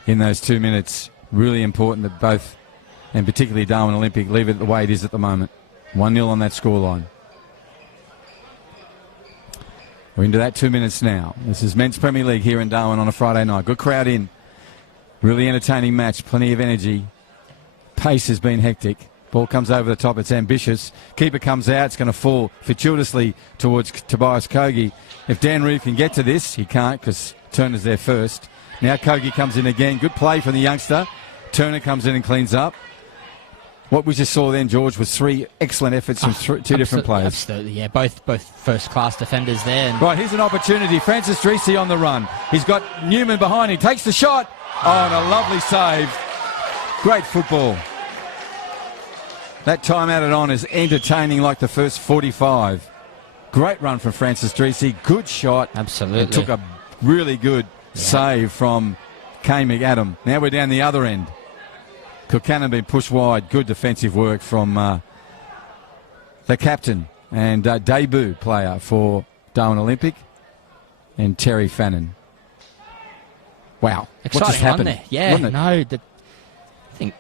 In those 2 minutes, really important that both, and particularly Darwin Olympic, leave it the way it is at the moment. 1-0 on that scoreline. We're into that 2 minutes now. This is Men's Premier League here in Darwin on a Friday night. Good crowd in. Really entertaining match. Plenty of energy. Pace has been hectic. Ball comes over the top. It's ambitious. Keeper comes out. It's going to fall fortuitously towards Tobias Kogi. If Dan Reeve can get to this, he can't because Turner's there first. Now Kogi comes in again. Good play from the youngster. Turner comes in and cleans up. What we just saw then, George, was 3 excellent efforts from two different players. Absolutely, yeah. Both first-class defenders there. Right, here's an opportunity. Francis Dreesy on the run. He's got Newman behind him. Takes the shot. Oh, and a lovely save. Great football. That time added on is entertaining like the first 45. Great run from Francis Dreesy. Good shot. Absolutely. It took a really good save from Kane McAdam. Now we're down the other end. Kilcannon been pushed wide. Good defensive work from the captain and debut player for Darwin Olympic and Terry Fannin. What just happened? There. Yeah, I think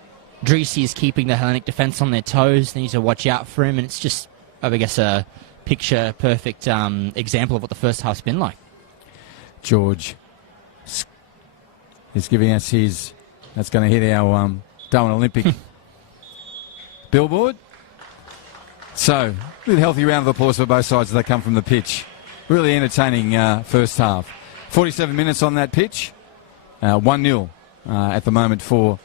Dreesy is keeping the Hellenic defence on their toes. They need to watch out for him, and it's just, I guess, a picture-perfect example of what the first half's been like. George is giving us his... That's going to hit our Darwin Olympic billboard. So, a healthy round of applause for both sides as they come from the pitch. Really entertaining first half. 47 minutes on that pitch. 1-0 at the moment for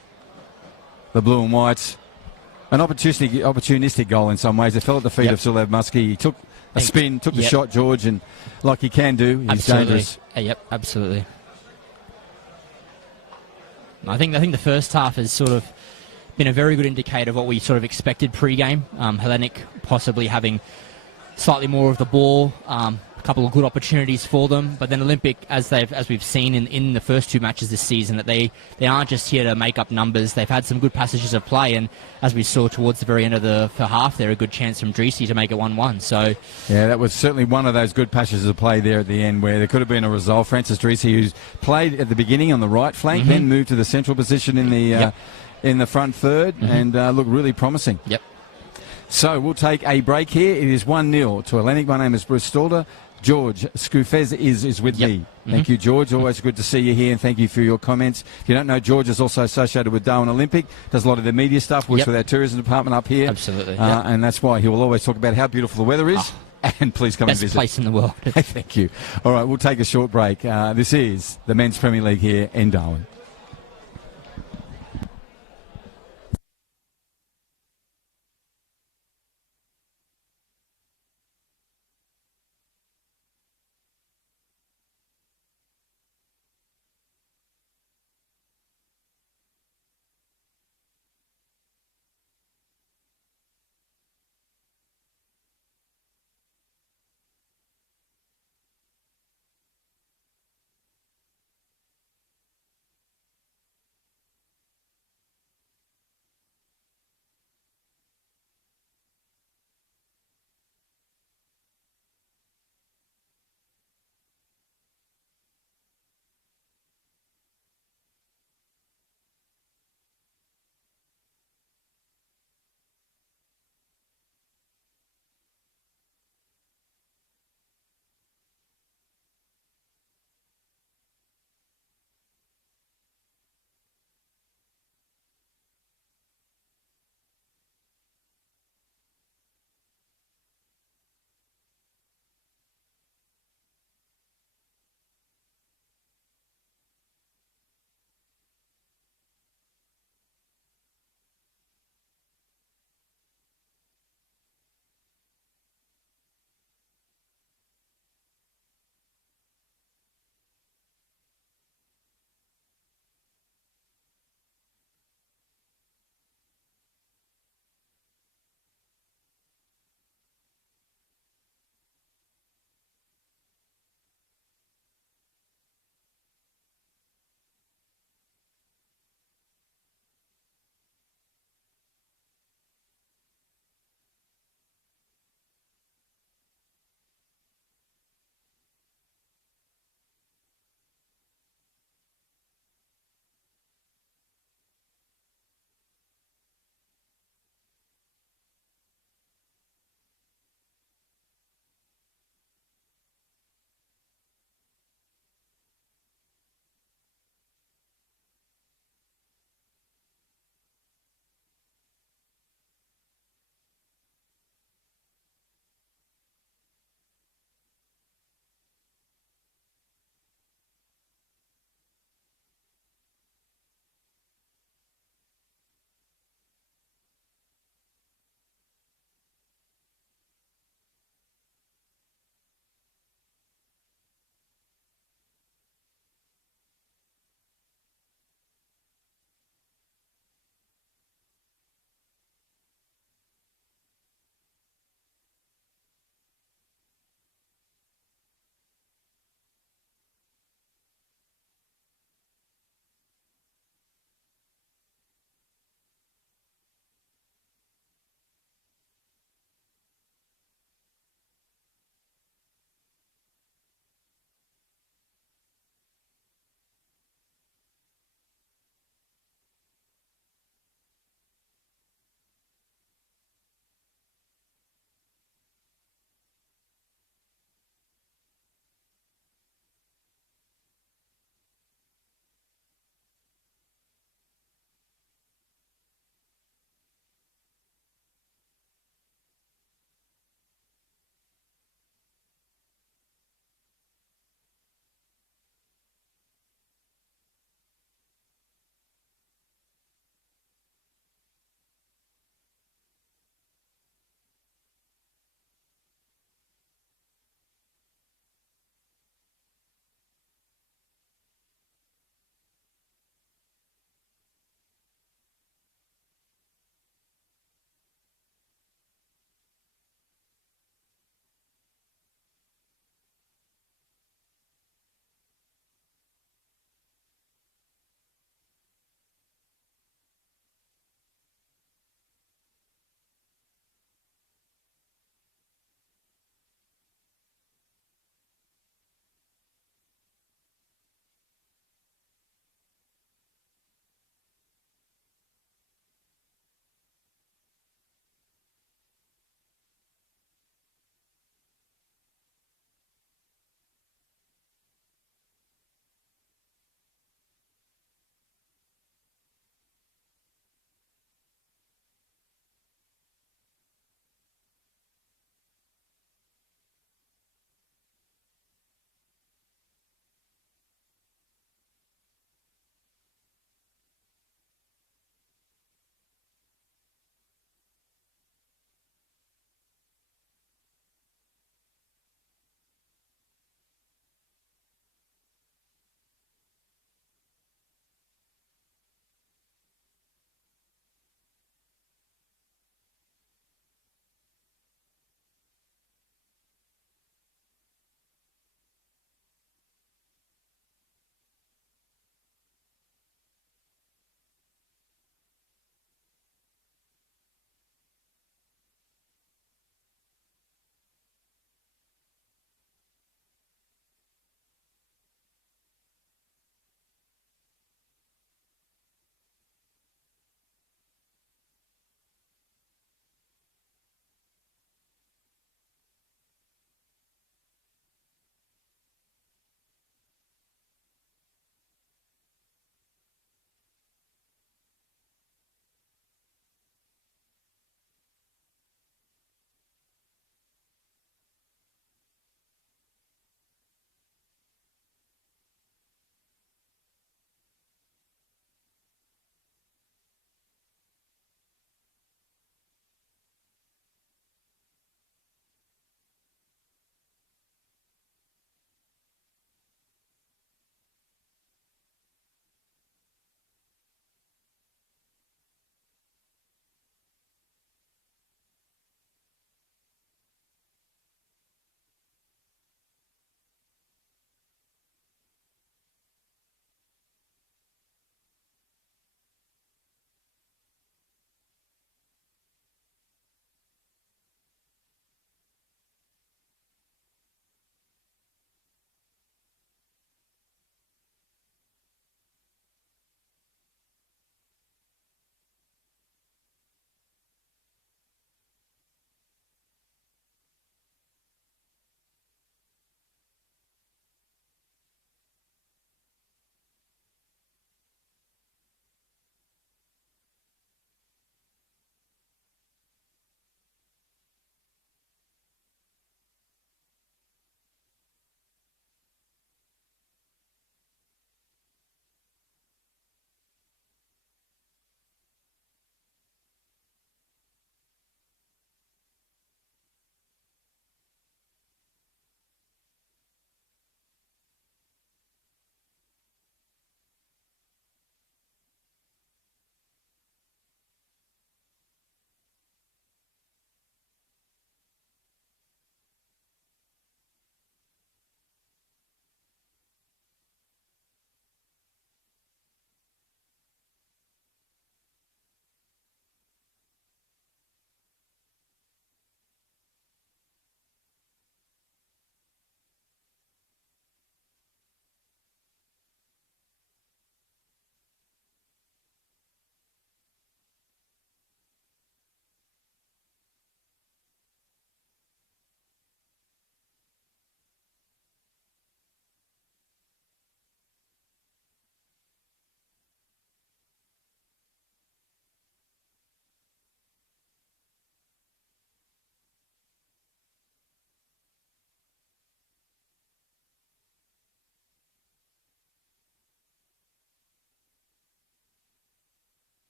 the Blue and Whites. An opportunistic goal in some ways. It fell at the feet of Sulev Muskie. He took a spin, took the shot, George, and like he can do, he's dangerous. Yep, absolutely. I think the first half has sort of been a very good indicator of what we sort of expected pre-game. Hellenic possibly having slightly more of the ball, a couple of good opportunities for them, but then Olympic, as we've seen in the first 2 matches this season, that they aren't just here to make up numbers. They've had some good passages of play, and as we saw towards the very end of the half, there a good chance from Dreesy to make it 1-1. So yeah, that was certainly one of those good passages of play there at the end where there could have been a result. Francis Dreesy, who's played at the beginning on the right flank, then moved to the central position in the front third, and looked really promising. Yep. So we'll take a break here. It is 1-0 to Hellenic. My name is Bruce Stalder. George Scoufez is with me. Thank you, George. Always good to see you here, and thank you for your comments. If you don't know, George is also associated with Darwin Olympic, does a lot of their media stuff, works with our tourism department up here. Absolutely. And that's why he will always talk about how beautiful the weather is. And please come and visit. Best place in the world. Thank you. All right, we'll take a short break. This is the Men's Premier League here in Darwin.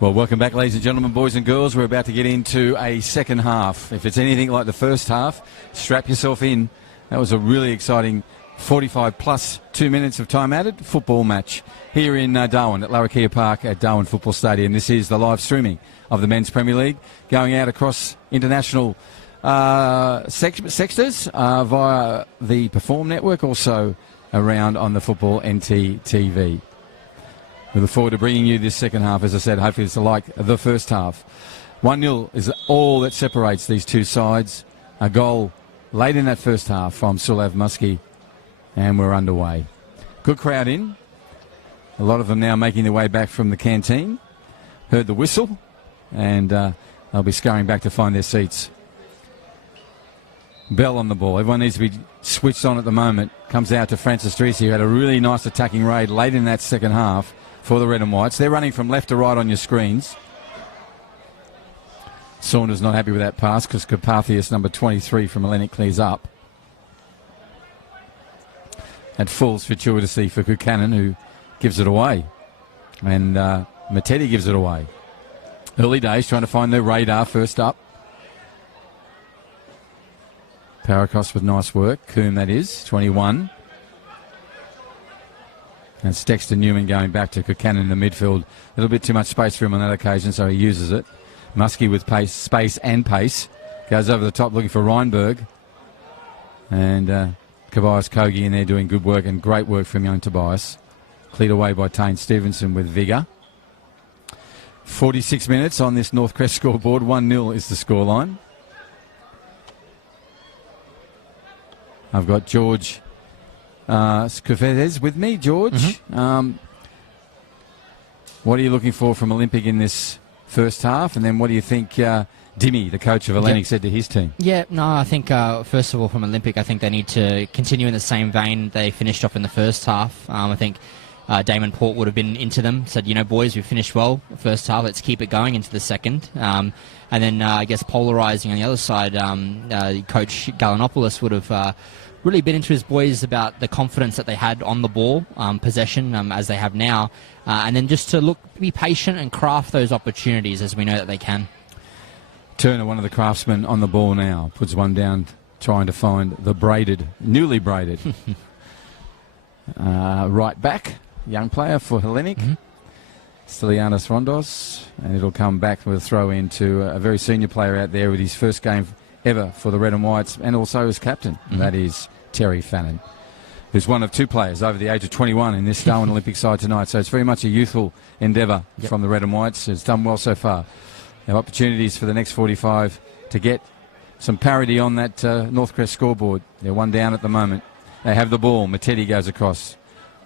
Well, welcome back, ladies and gentlemen, boys and girls. We're about to get into a second half. If it's anything like the first half, strap yourself in. That was a really exciting 45 plus 2 minutes of time added football match here in Darwin at Larrakia Park at Darwin Football Stadium. This is the live streaming of the Men's Premier League going out across international sectors via the Perform Network, also around on the Football NT TV. We look forward to bringing you this second half. As I said, hopefully it's like the first half. 1-0 is all that separates these two sides. A goal late in that first half from Sulav Muskie, and we're underway. Good crowd in. A lot of them now making their way back from the canteen. Heard the whistle, and they'll be scurrying back to find their seats. Bell on the ball. Everyone needs to be switched on at the moment. Comes out to Francis Drisi, who had a really nice attacking raid late in that second half for the Red and Whites. They're running from left to right on your screens. Saunders not happy with that pass because Carpathius, number 23 from Hellenic, clears up. That falls fortuitously for Buchanan, who gives it away. And Matetti gives it away. Early days, trying to find their radar first up. Paracos with nice work. Coombe, that is, 21. And it's Dexter Newman going back to Buchanan in the midfield. A little bit too much space for him on that occasion, so he uses it. Muskie with pace, space and pace. Goes over the top looking for Reinberg. And Tobias Kogi in there doing good work and great work from young Tobias. Cleared away by Tane Stevenson with vigour. 46 minutes on this Northcrest scoreboard. 1-0 is the scoreline. I've got George Scufedes with me. George, what are you looking for from Olympic in this first half? And then what do you think Dimmy, the coach of Hellenic, said to his team? Yeah, no, I think, first of all, from Olympic, I think they need to continue in the same vein they finished off in the first half. I think Damon Port would have been into them, said, you know, boys, we finished well the first half, let's keep it going into the second. And then, I guess, polarising on the other side, Coach Gallinopoulos would have really been into his boys about the confidence that they had on the ball, possession, as they have now, and then just to be patient and craft those opportunities as we know that they can. Turner, one of the craftsmen on the ball now, puts one down trying to find the newly braided right back, young player for Hellenic, Stylianos Rondos, and it'll come back with a throw in to a very senior player out there with his first game ever for the Red and Whites, and also as captain. And that is Terry Fannin, who's one of two players over the age of 21 in this Darwin Olympic side tonight. So it's very much a youthful endeavour from the Red and Whites. It's done well so far. They have opportunities for the next 45 to get some parity on that Northcrest scoreboard. They're one down at the moment. They have the ball. Matetti goes across,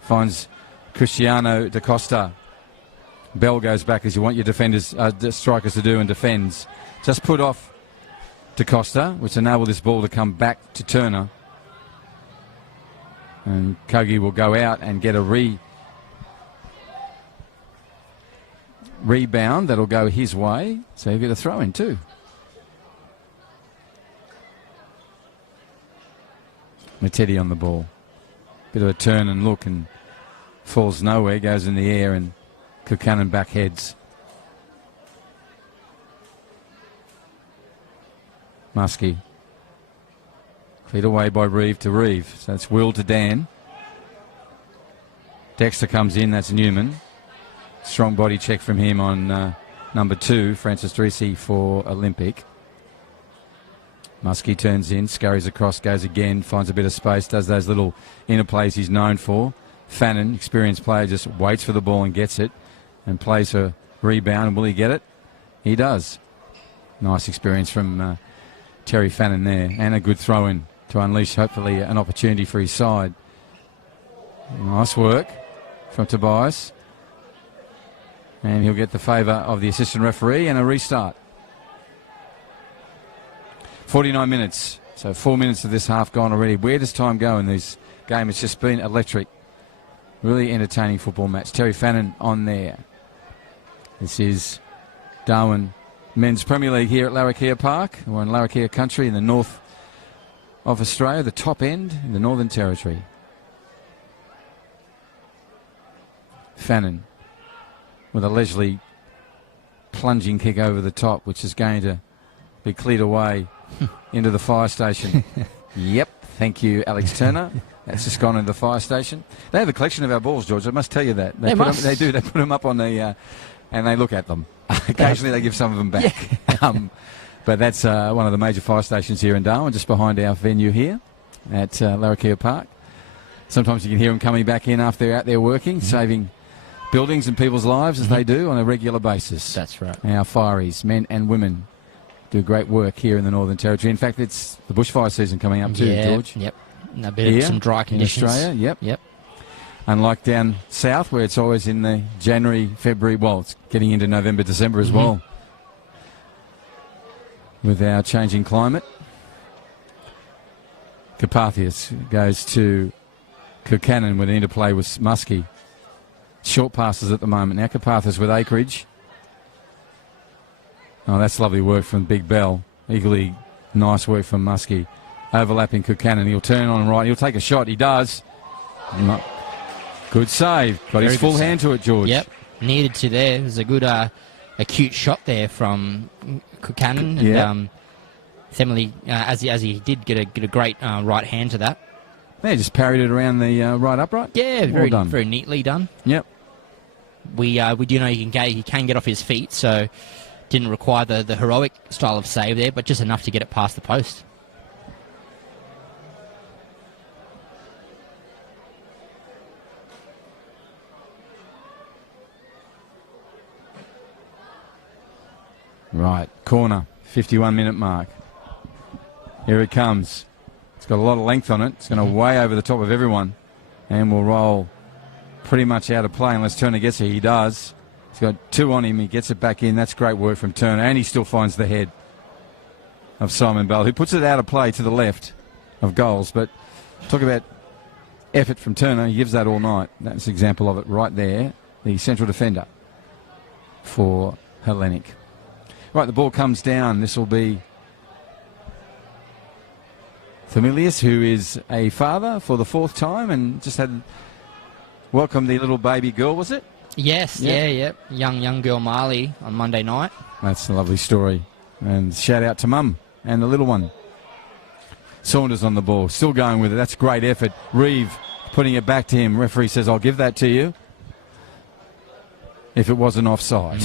finds Cristiano da Costa. Bell goes back as you want your defenders, strikers to do, and defends. Just put off Da Costa, which enabled this ball to come back to Turner. And Kogi will go out and get a rebound that'll go his way. So he'll get a throw in too. Matetti on the ball. Bit of a turn and look and falls nowhere, goes in the air, and Buchanan back heads. Muskie. Cleared away by Reeve to Reeve. So it's Will to Dan. Dexter comes in, that's Newman. Strong body check from him on number 2, Francis Drisi for Olympic. Muskie turns in, scurries across, goes again, finds a bit of space, does those little inner plays he's known for. Fannin, experienced player, just waits for the ball and gets it and plays a rebound. Will he get it? He does. Nice experience from Terry Fannin there, and a good throw in to unleash hopefully an opportunity for his side. Nice work from Tobias, and he'll get the favour of the assistant referee and a restart. 49 minutes, so 4 minutes of this half gone already. Where does time go in this game? It's just been electric. Really entertaining football match. Terry Fannin on there. This is Darwin Men's Premier League here at Larrakia Park. We're in Larrakia country in the north of Australia, the top end in the Northern Territory. Fannin with a leisurely plunging kick over the top, which is going to be cleared away into the fire station. Yep, thank you, Alex Turner. That's just gone into the fire station. They have a collection of our balls, George. I must tell you that. They do. They put them up on the, and they look at them. Occasionally, they give some of them back. Yeah. But that's one of the major fire stations here in Darwin, just behind our venue here at Larrakia Park. Sometimes you can hear them coming back in after they're out there working, saving buildings and people's lives as they do on a regular basis. That's right. Our fireys, men and women, do great work here in the Northern Territory. In fact, it's the bushfire season coming up too, George. Yep. A bit of some dry conditions. In Australia, Yep. Unlike down south where it's always in the January, February, well, it's getting into November, December as well. With our changing climate. Carpathius goes to Kirkcannon with an interplay with Muskie. Short passes at the moment. Now Carpathius with Acreage. Oh, that's lovely work from Big Bell. Equally nice work from Muskie. Overlapping Kirkcannon. He'll turn on right. He'll take a shot. He does. Good save. Got his full hand to it, George. Yep. Needed to there. It was a good acute shot there from Kirkcannon. And Semele, as he did get a great right hand to that. Yeah, just parried it around the right upright. Yeah, very neatly done. Yep. We do know he can get off his feet, so didn't require the heroic style of save there, but just enough to get it past the post. Right, corner, 51-minute mark. Here it comes. It's got a lot of length on it. It's going to way over the top of everyone and will roll pretty much out of play unless Turner gets it. He does. He's got two on him. He gets it back in. That's great work from Turner. And he still finds the head of Simon Bell, who puts it out of play to the left of goals. But talk about effort from Turner. He gives that all night. That's an example of it right there. The central defender for Hellenic. Right, the ball comes down. This will be Familius, who is a father for the fourth time and just had welcomed the little baby girl, was it? Yes, yeah. Young girl Marley on Monday night. That's a lovely story. And shout out to Mum and the little one. Saunders on the ball, still going with it. That's great effort. Reeve putting it back to him. Referee says, I'll give that to you if it wasn't offside,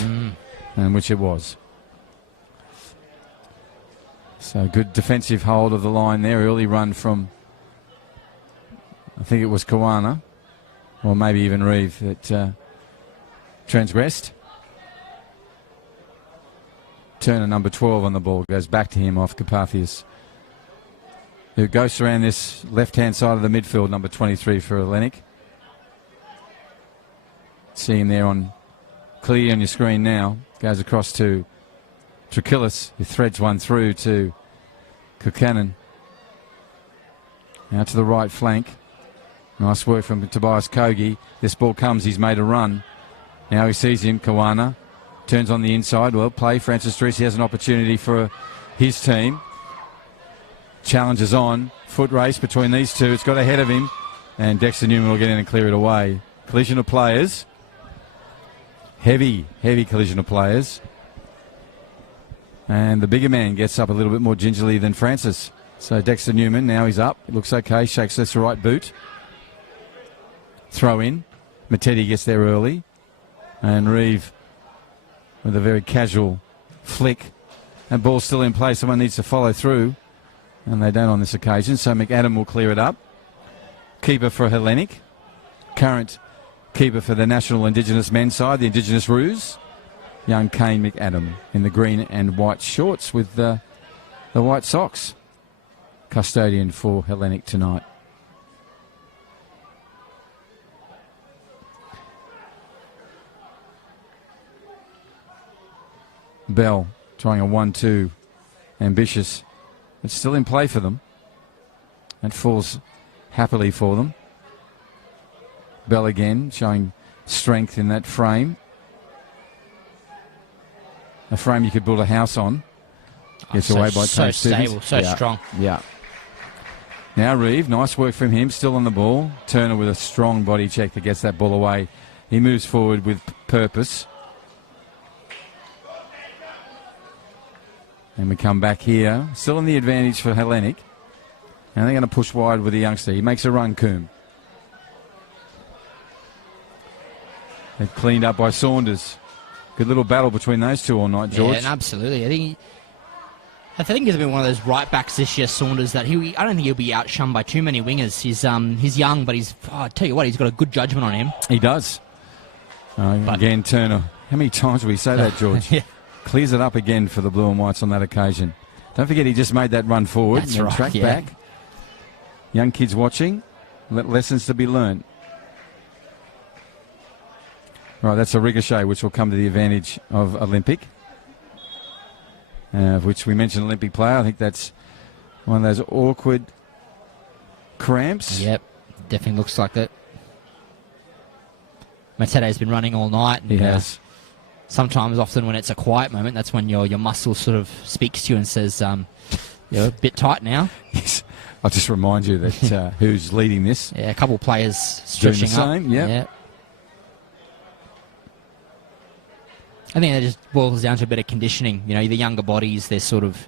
and which it was. So good defensive hold of the line there. Early run from, I think it was Kawana, or maybe even Reeve that transgressed. Turner, number 12 on the ball, goes back to him off Carpathius, who goes around this left-hand side of the midfield, number 23 for Hellenic. See him there clearly on your screen now. Goes across to Trakillis, who threads one through to Kirkcannon. Now to the right flank. Nice work from Tobias Kogi. This ball comes, he's made a run. Now he sees him, Kawana. Turns on the inside. Well, play. Francis Treacy has an opportunity for his team. Challenges on. Foot race between these two. It's got ahead of him. And Dexter Newman will get in and clear it away. Collision of players. Heavy collision of players. And the bigger man gets up a little bit more gingerly than Francis. So Dexter Newman, now he's up. It looks okay. Shakes this right boot. Throw in. Matetti gets there early. And Reeve with a very casual flick. And ball's still in play. Someone needs to follow through. And they don't on this occasion. So McAdam will clear it up. Keeper for Hellenic. Current keeper for the National Indigenous men's side, the Indigenous Roos. Young Kane McAdam in the green and white shorts with the white socks. Custodian for Hellenic tonight. Bell trying a 1-2. Ambitious. It's still in play for them. It falls happily for them. Bell again showing strength in that frame. A frame you could build a house on. Gets away by so Tate stable, Stevens. so strong. Yeah. Now Reeve, nice work from him, still on the ball. Turner with a strong body check that gets that ball away. He moves forward with purpose. And we come back here, still in the advantage for Hellenic. And they're going to push wide with the youngster. He makes a run, Coombe. They're cleaned up by Saunders. Good little battle between those two all night, George. Yeah, and absolutely. I think he's been one of those right backs this year, Saunders, that I don't think he'll be outshunned by too many wingers. He's young, but I tell you what, he's got a good judgment on him. He does. Again, Turner. How many times will we say that, George? Yeah. Clears it up again for the Blue and Whites on that occasion. Don't forget he just made that run forward. That's and right, track yeah. back. Young kids watching. Lessons to be learned. Right, that's a ricochet, which will come to the advantage of Olympic. Which we mentioned Olympic player. I think that's one of those awkward cramps. Yep, definitely looks like that. Matete's been running all night. And, he has. Often when it's a quiet moment, that's when your muscle sort of speaks to you and says, you're a bit tight now. Yes. I'll just remind you that who's leading this. Yeah, a couple of players Doing stretching the same, up. yep. Yeah. I think that just boils down to a bit of conditioning. You know, the younger bodies, they're sort of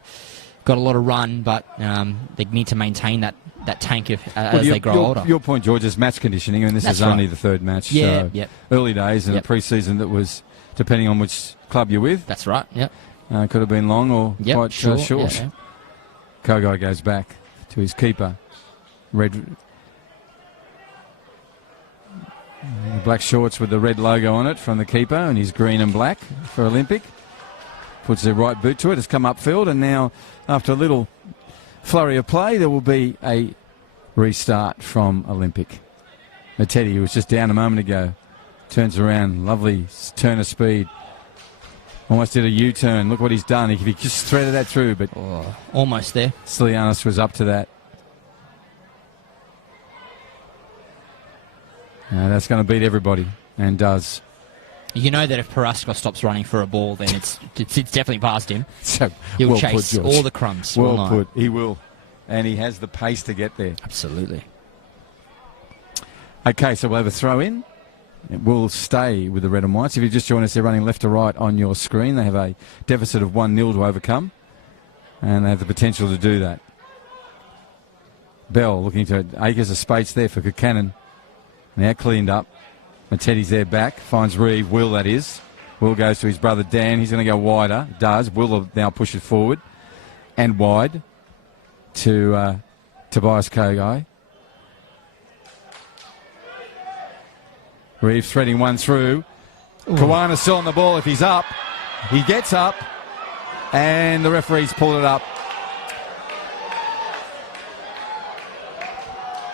got a lot of run, but they need to maintain that tank as they grow older. Your point, George, is match conditioning, and this is only the third match. Yeah, so yep. Early days in a pre-season that was, depending on which club you're with. That's right, yep. Could have been long or quite short. Yeah. Kogai goes back to his keeper. Black shorts with the red logo on it from the keeper, and he's green and black for Olympic. Puts the right boot to it. It's come upfield, and now after a little flurry of play, there will be a restart from Olympic. Matetti, who was just down a moment ago, turns around. Lovely turn of speed. Almost did a U-turn. Look what he's done. He just threaded that through, but almost there. Stylianos was up to that. That's going to beat everybody, and does. You know that if Paraskos stops running for a ball, then it's definitely past him. So, He'll chase all the crumbs. Well put. He will. And he has the pace to get there. Absolutely. Okay, so we'll have a throw in. We'll stay with the red and whites. If you just join us, they're running left to right on your screen. They have a deficit of 1-0 to overcome, and they have the potential to do that. Bell looking to acres of space there for Buchanan. Now cleaned up. Matetti's there back. Finds Reeve. Will, that is. Will goes to his brother Dan. He's going to go wider. Does. Will will now push it forward and wide to Tobias Kogai. Reeve threading one through. Kawana still on the ball if he's up. He gets up, and the referee's pulled it up.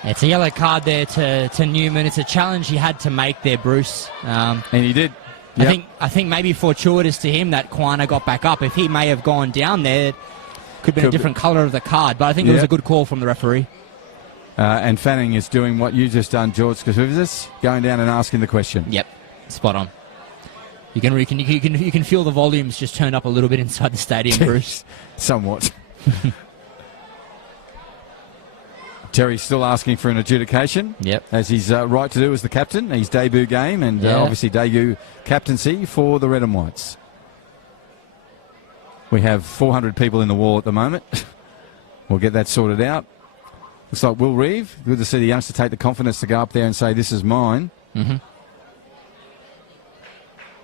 It's a yellow card there to Newman. It's a challenge he had to make there, Bruce. And he did. Yep. I think maybe fortuitous to him that Kwana got back up. If he may have gone down there, could be a different colour of the card. But I think it was a good call from the referee. And Fanning is doing what you just done, George Kasouvas, going down and asking the question. Yep, spot on. You can feel the volumes just turned up a little bit inside the stadium, Bruce. Somewhat. Terry's still asking for an adjudication. Yep. As he's right to do as the captain. His debut game and obviously debut captaincy for the Red and Whites. We have 400 people in the wall at the moment. We'll get that sorted out. Looks like Will Reeve. Good to see the youngster take the confidence to go up there and say, this is mine. Mm-hmm.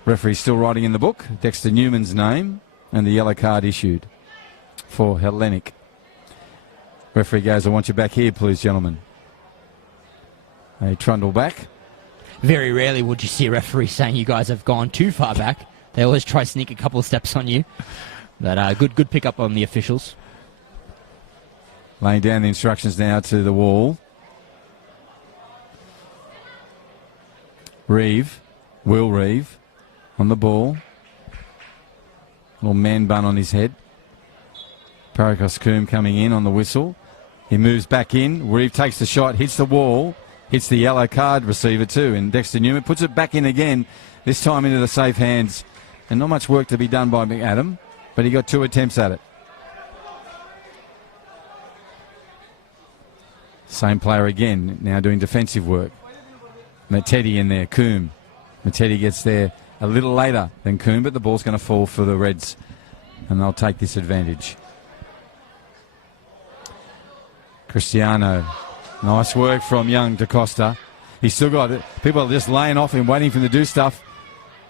Referee's still writing in the book. Dexter Newman's name and the yellow card issued for Hellenic. Referee goes, I want you back here, please, gentlemen. They trundle back. Very rarely would you see a referee saying you guys have gone too far back. They always try to sneak a couple of steps on you. But good pick up on the officials. Laying down the instructions now to the wall. Reeve, Will Reeve, on the ball. Little man bun on his head. Paraskos Coombe coming in on the whistle. He moves back in. Reeve takes the shot, hits the wall, hits the yellow card receiver too. And Dexter Newman puts it back in again, this time into the safe hands. And not much work to be done by McAdam, but he got 2 attempts at it. Same player again, now doing defensive work. Matetti in there, Coombe. Matetti gets there a little later than Coombe, but the ball's going to fall for the Reds and they'll take this advantage. Cristiano, nice work from young DaCosta. He's still got it. People are just laying off him, waiting for him to do stuff.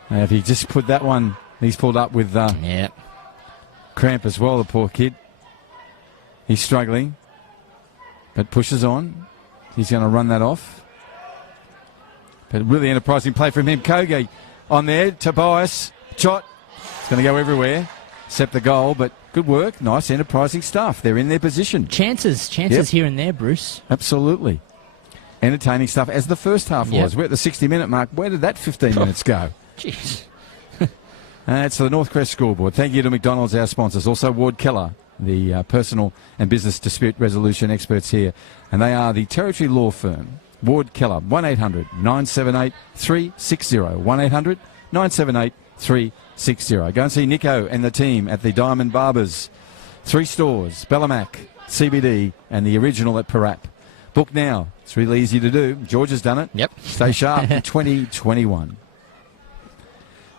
And if he just put that one, he's pulled up with cramp as well, the poor kid. He's struggling, but pushes on. He's going to run that off. But really enterprising play from him. Kogi on there. Tobias. Shot. It's going to go everywhere, except the goal, but good work. Nice enterprising stuff. They're in their position. Chances here and there, Bruce. Absolutely. Entertaining stuff, as the first half was. We're at the 60-minute mark. Where did that 15 minutes go? Jeez. It's the Northcrest scoreboard. Thank you to McDonald's, our sponsors. Also Ward Keller, the personal and business dispute resolution experts here. And they are the Territory Law Firm. Ward Keller, 1-800-978-360. 1-800-978-360. Go and see Nico and the team at the Diamond Barbers. 3 stores, Bellamac, CBD, and the original at Parap. Book now. It's really easy to do. George has done it. Yep. Stay sharp in 2021.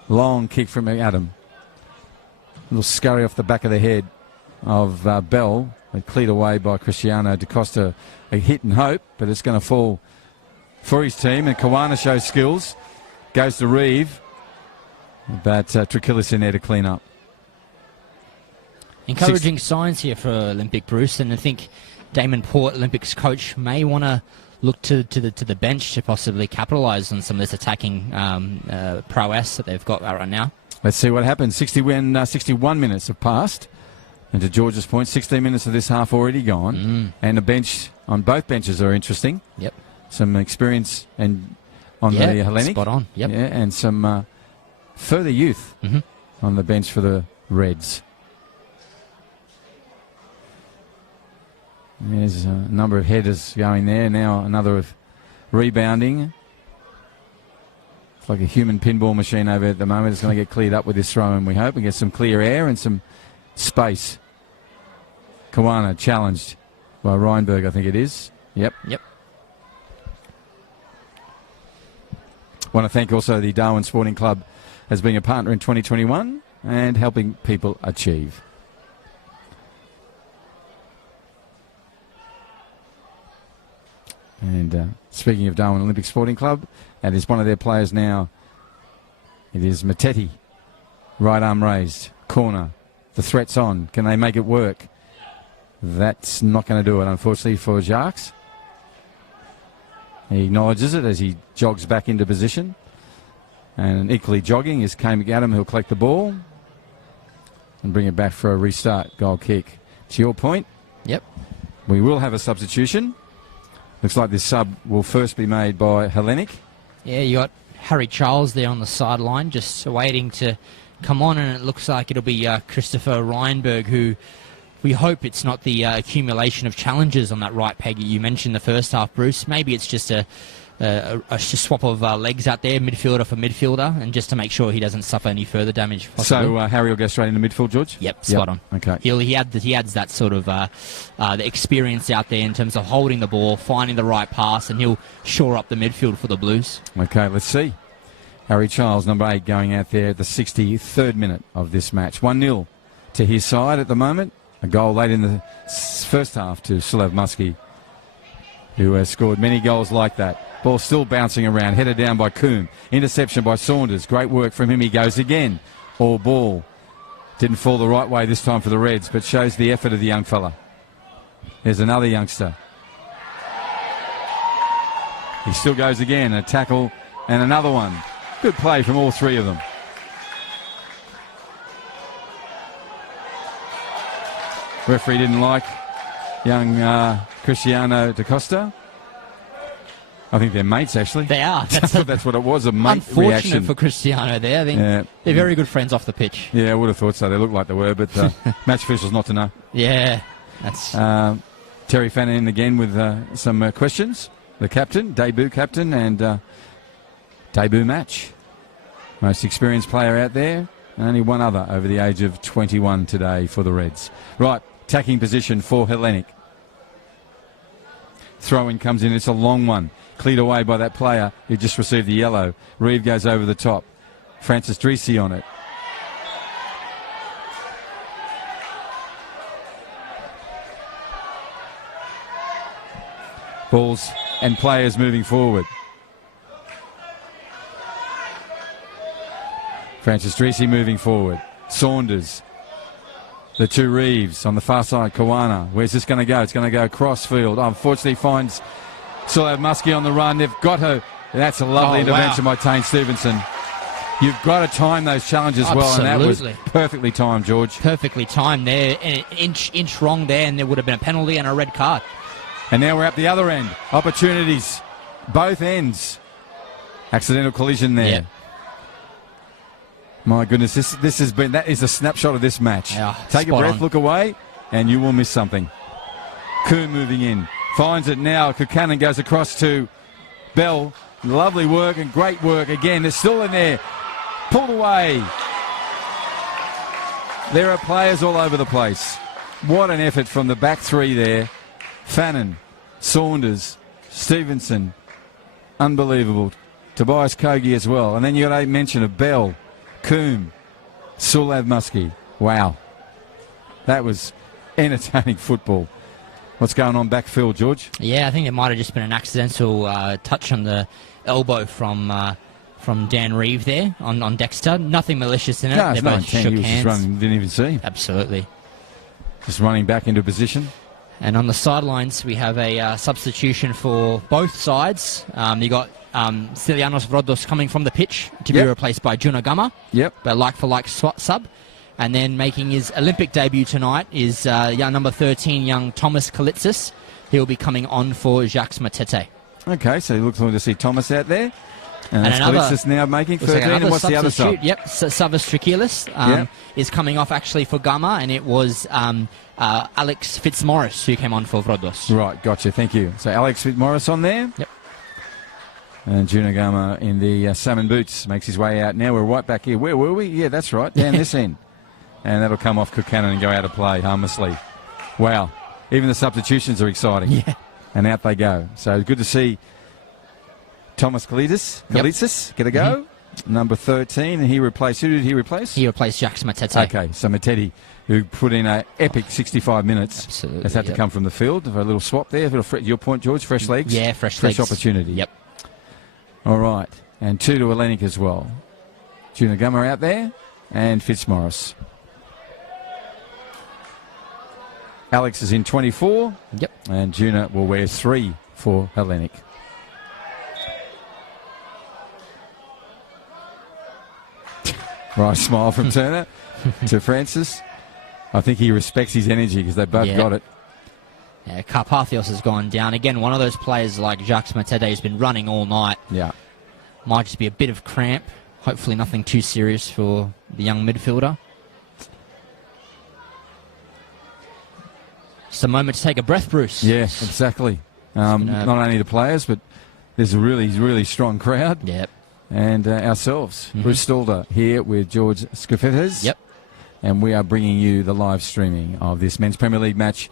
Long kick from Adam. Little scurry off the back of the head of Bell. Cleared away by Cristiano DaCosta. A hit and hope, but it's going to fall for his team. And Kawana shows skills. Goes to Reeve. But Trakillis in there to clean up. Encouraging signs here for Olympic, Bruce, and I think Damon Port, Olympics coach, may want to look to the bench to possibly capitalise on some of this attacking prowess that they've got right now. Let's see what happens. 61 minutes have passed. And to George's point, 16 minutes of this half already gone. And the bench on both benches are interesting. Yep. Some experience and on the Hellenic. Spot on. Yep. Yeah, and some further youth on the bench for the Reds. There's a number of headers going there. Now another of rebounding. It's like a human pinball machine over at the moment. It's going to get cleared up with this throw, and we hope, and get some clear air and some space. Kawana challenged by Reinberg, I think it is. Yep. Want to thank also the Darwin Sporting Club as being a partner in 2021 and helping people achieve. And speaking of Darwin Olympic Sporting Club, that is one of their players now. It is Matetti. Right arm raised. Corner. The threat's on. Can they make it work? That's not going to do it, unfortunately, for Jacques. He acknowledges it as he jogs back into position. And equally jogging is Kane McAdam, who'll collect the ball and bring it back for a restart goal kick. To your point, yep, we will have a substitution. Looks like this sub will first be made by Hellenic. Yeah, you got Harry Charles there on the sideline, just waiting to come on, and it looks like it'll be Christopher Reinberg, who we hope it's not the accumulation of challenges on that right peg you mentioned the first half, Bruce. Maybe it's just a swap of legs out there, midfielder for midfielder, and just to make sure he doesn't suffer any further damage. Possibly. So Harry will go straight into midfield, George? Yep, spot on. Okay. He adds that sort of the experience out there in terms of holding the ball, finding the right pass, and he'll shore up the midfield for the Blues. Okay, let's see. Harry Charles, number 8, going out there at the 63rd minute of this match. 1-0 to his side at the moment. A goal late in the first half to Silev Muskie, who has scored many goals like that. Ball still bouncing around, headed down by Coombe. Interception by Saunders. Great work from him. He goes again. All ball. Didn't fall the right way this time for the Reds, but shows the effort of the young fella. There's another youngster. He still goes again. A tackle and another one. Good play from all three of them. Referee didn't like young Cristiano DaCosta. I think they're mates, actually. They are. That's what it was, a mate unfortunate reaction. for Cristiano there. I think they're very good friends off the pitch. Yeah, I would have thought so. They look like they were, but match officials not to know. Yeah, that's... Terry Fannin in again with some questions. The captain, debut captain, and debut match. Most experienced player out there. Only one other over the age of 21 today for the Reds. Right, attacking position for Hellenic. Throw-in comes in. It's a long one. Cleared away by that player who just received the yellow. Reeve goes over the top. Francis Drisi on it. balls and players moving forward. Francis Dreesy moving forward. Saunders. The two Reeves on the far side. Kawana. Where's this going to go? It's going to go cross field. Unfortunately finds Sulav Muskie on the run. They've got her. That's a lovely intervention by Tane Stevenson. You've got to time those challenges well, and that was perfectly timed, George. Perfectly timed there. An inch wrong there, and there would have been a penalty and a red card. And now we're at the other end. Opportunities. Both ends. Accidental collision there. Yep. My goodness, that is a snapshot of this match. Yeah, Take a breath, look away, and you will miss something. Kuhn moving in. Finds it now. Kukanen goes across to Bell. Lovely work and great work again. They're still in there. Pulled away. There are players all over the place. What an effort from the back three there. Fannin, Saunders, Stevenson. Unbelievable. Tobias Kogi as well. And then you got a mention of Bell, Coombe, Sulav Muskie. Wow. That was entertaining football. What's going on backfield, George? Yeah, I think it might have just been an accidental touch on the elbow from Dan Reeve there on Dexter. Nothing malicious in it. No, they no both shook he was hands. just running, didn't even see him. Absolutely. Just running back into position. And on the sidelines, we have a substitution for both sides. You got Stylianos Vrodos coming from the pitch to be replaced by Juna Gama. Yep. But like-for-like sub. And then making his Olympic debut tonight is young number 13, young Thomas Kalitsis. He'll be coming on for Jacques Matete. Okay, so you look forward to see Thomas out there. And another, Kalitsis now making 13. And what's the other sub? Yep, Savas Trikilis is coming off actually for Gama, and it was Alex Fitzmaurice who came on for Vrodos. Right, gotcha, thank you. So Alex Fitzmaurice on there. Yep. And Juna Gama in the salmon boots makes his way out. Now we're right back here. Where were we? Yeah, that's right, down this end. And that'll come off Kukanen and go out of play harmlessly. Wow. Even the substitutions are exciting. Yeah. And out they go. So good to see Thomas Kalitsis get a go. Number 13. And who did he replace? He replaced Jacques Matete. Okay, so Matete, who put in an epic 65 minutes. Absolutely. Has had to come from the field. For a little swap there. Your point, George, fresh legs? Yeah, fresh legs. Fresh opportunity. Yep. All right. And 2 to Hellenic as well. Juna Gama out there. And Fitzmaurice. Alex is in 24. Yep. And Juna will wear 3 for Hellenic. Right, smile from Turner to Francis. I think he respects his energy because they both got it. Yeah, Karpathios has gone down. Again, one of those players like Jacques Matete who's been running all night. Yeah. Might just be a bit of cramp. Hopefully nothing too serious for the young midfielder. Just a moment to take a breath, Bruce. Yeah, exactly. Not only the players, but there's a really, really strong crowd. Yep. And ourselves. Bruce Stalder here with George Skafetes. Yep. And we are bringing you the live streaming of this Men's Premier League match.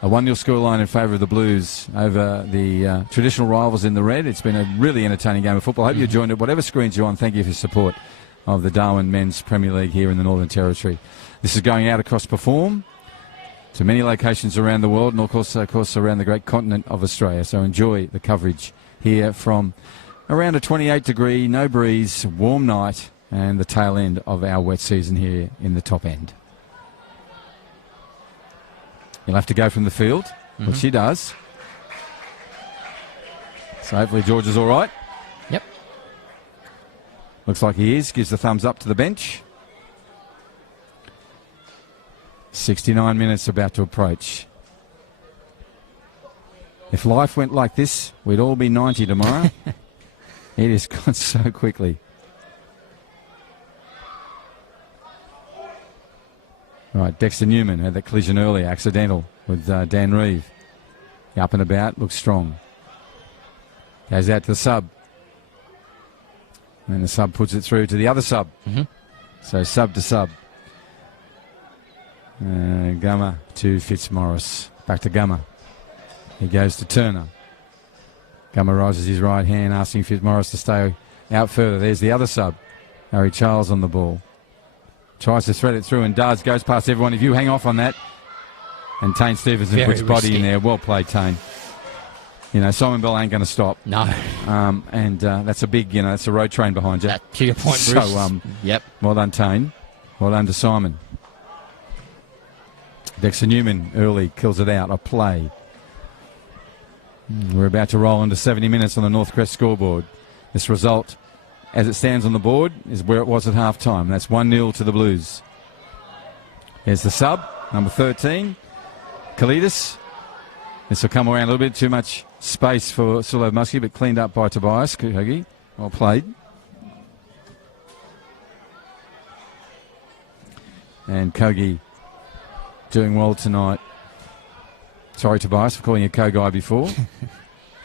A 1-0 scoreline in favour of the Blues over the traditional rivals in the red. It's been a really entertaining game of football. I hope you joined it. Whatever screens you're on, thank you for your support of the Darwin Men's Premier League here in the Northern Territory. This is going out across Perform to many locations around the world and, of course, around the great continent of Australia. So enjoy the coverage here from around a 28-degree, no breeze, warm night and the tail end of our wet season here in the top end. You'll have to go from the field, which he does. So hopefully George is all right. Yep. Looks like he is. Gives the thumbs up to the bench. 69 minutes about to approach. If life went like this, we'd all be 90 tomorrow. It has gone so quickly. Right, Dexter Newman had that collision earlier, accidental, with Dan Reeve. Up and about, looks strong. Goes out to the sub. And the sub puts it through to the other sub. So sub to sub. Gama to Fitzmaurice. Back to Gama. He goes to Turner. Gama rises his right hand, asking Fitzmaurice to stay out further. There's the other sub. Harry Charles on the ball. Tries to thread it through and does. Goes past everyone. If you hang off on that. And Tane Stevenson puts body in there. Well played, Tane. Simon Bell ain't going to stop. No. And that's a big, that's a road train behind you. To your point, Bruce. So, yep. Well done, Tane. Well done to Simon. Dexter Newman early kills it out. A play. We're about to roll into 70 minutes on the Northcrest scoreboard. This result, as it stands on the board, is where it was at half-time. That's 1-0 to the Blues. Here's the sub, number 13, Kalidis. This will come around a little bit. Too much space for Sulo Muskie, but cleaned up by Tobias Kogi. Well played. And Kogi doing well tonight. Sorry, Tobias, for calling you Kogi before.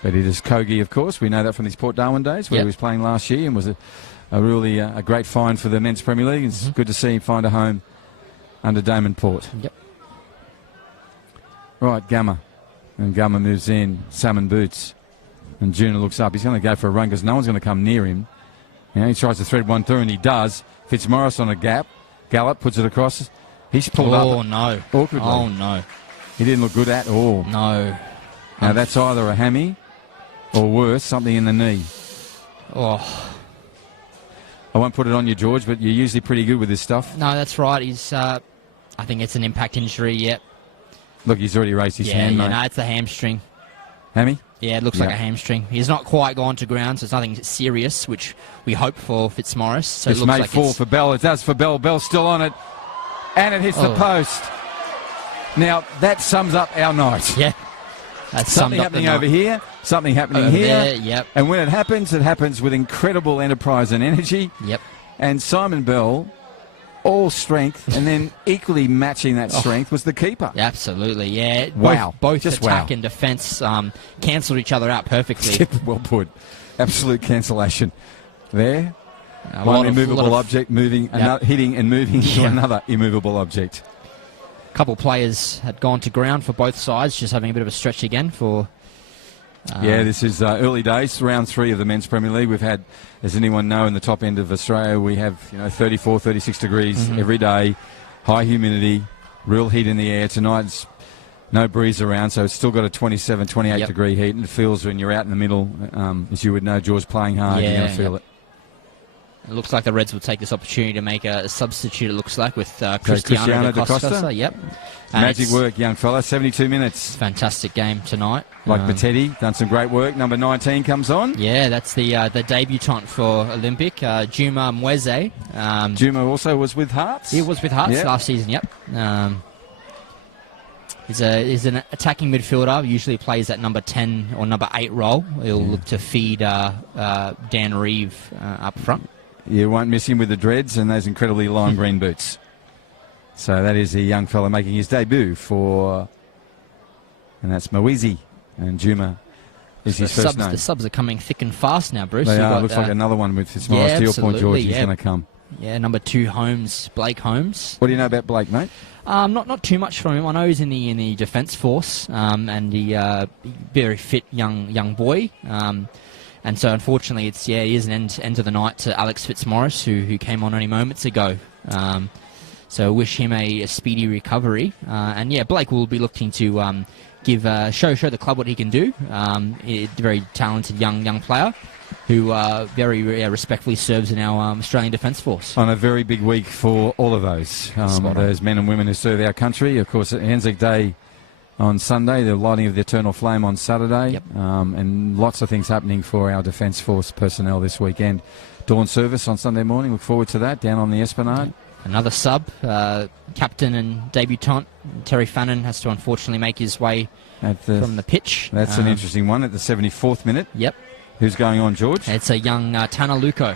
But it is Kogi, of course. We know that from his Port Darwin days, where he was playing last year and was a really a great find for the Men's Premier League. It's good to see him find a home under Damon Port. Yep. Right, Gamma. And Gamma moves in. Salmon boots. And Juna looks up. He's going to go for a run because no one's going to come near him. He tries to thread one through, and he does. Fitzmaurice on a gap. Gallop puts it across. He's pulled up. Oh, no. Awkwardly. Oh, no. He didn't look good at all. No. Now, that's either a hammy or worse, something in the knee. Oh. I won't put it on you, George, but you're usually pretty good with this stuff. No, that's right. He's, I think it's an impact injury, yep. Look, he's already raised his hand, mate. No, it's a hamstring. Hammy? Yeah, it looks like a hamstring. He's not quite gone to ground, so it's nothing serious, which we hope for Fitzmaurice. So This may fall for Bell. It does for Bell. Bell's still on it. And it hits the post. Now, that sums up our night. Yeah. That's something happening over here, something happening over here. There, yep. And when it happens with incredible enterprise and energy. Yep. And Simon Bell, all strength, and then equally matching that strength was the keeper. Absolutely, yeah. Wow. Both Just attack and defence cancelled each other out perfectly. Well put. Absolute cancellation. There. One immovable object moving, hitting and moving to another immovable object. A couple of players had gone to ground for both sides, just having a bit of a stretch again for... this is early days, round 3 of the Men's Premier League. We've had, as anyone know, in the top end of Australia, we have 34, 36 degrees every day, high humidity, real heat in the air. Tonight's no breeze around, so it's still got a 27, 28 degree heat, and it feels when you're out in the middle, as you would know, George, playing hard, you're going to feel it. It looks like the Reds will take this opportunity to make a substitute, it looks like, with Cristiano da Costa. Yep. Magic work, young fella. 72 minutes. Fantastic game tonight. Like Matetti, done some great work. Number 19 comes on. Yeah, that's the debutant for Olympic, Juma Mweze. Juma also was with Hearts? He was with Hearts last season, yep. He's an attacking midfielder, usually plays at number 10 or number 8 role. He'll look to feed Dan Reeve up front. You won't miss him with the dreads and those incredibly lime green boots. So that is a young fella making his debut for... And that's Mawezi. And Juma is his first name. The subs are coming thick and fast now, Bruce. They are. Looks like another one with Fitzmaurice. To your point, George, he's going to come. Yeah, number 2, Holmes, Blake Holmes. What do you know about Blake, mate? Not too much from him. I know he's in the defence force, and he very fit young boy. And so, unfortunately, he is an end to the night to Alex Fitzmaurice, who came on only moments ago. So, wish him a speedy recovery. And Blake will be looking to show the club what he can do. A very talented young player who very respectfully serves in our Australian Defence Force. On a very big week for all of those men and women who serve our country. Of course, Anzac Day on Sunday, the lighting of the Eternal Flame on Saturday, and lots of things happening for our Defence Force personnel this weekend. Dawn service on Sunday morning, look forward to that, down on the Esplanade. Another sub, captain and debutant, Terry Fannin has to unfortunately make his way from the pitch. That's an interesting one at the 74th minute. Yep. Who's going on, George? It's a young Tanner Luco.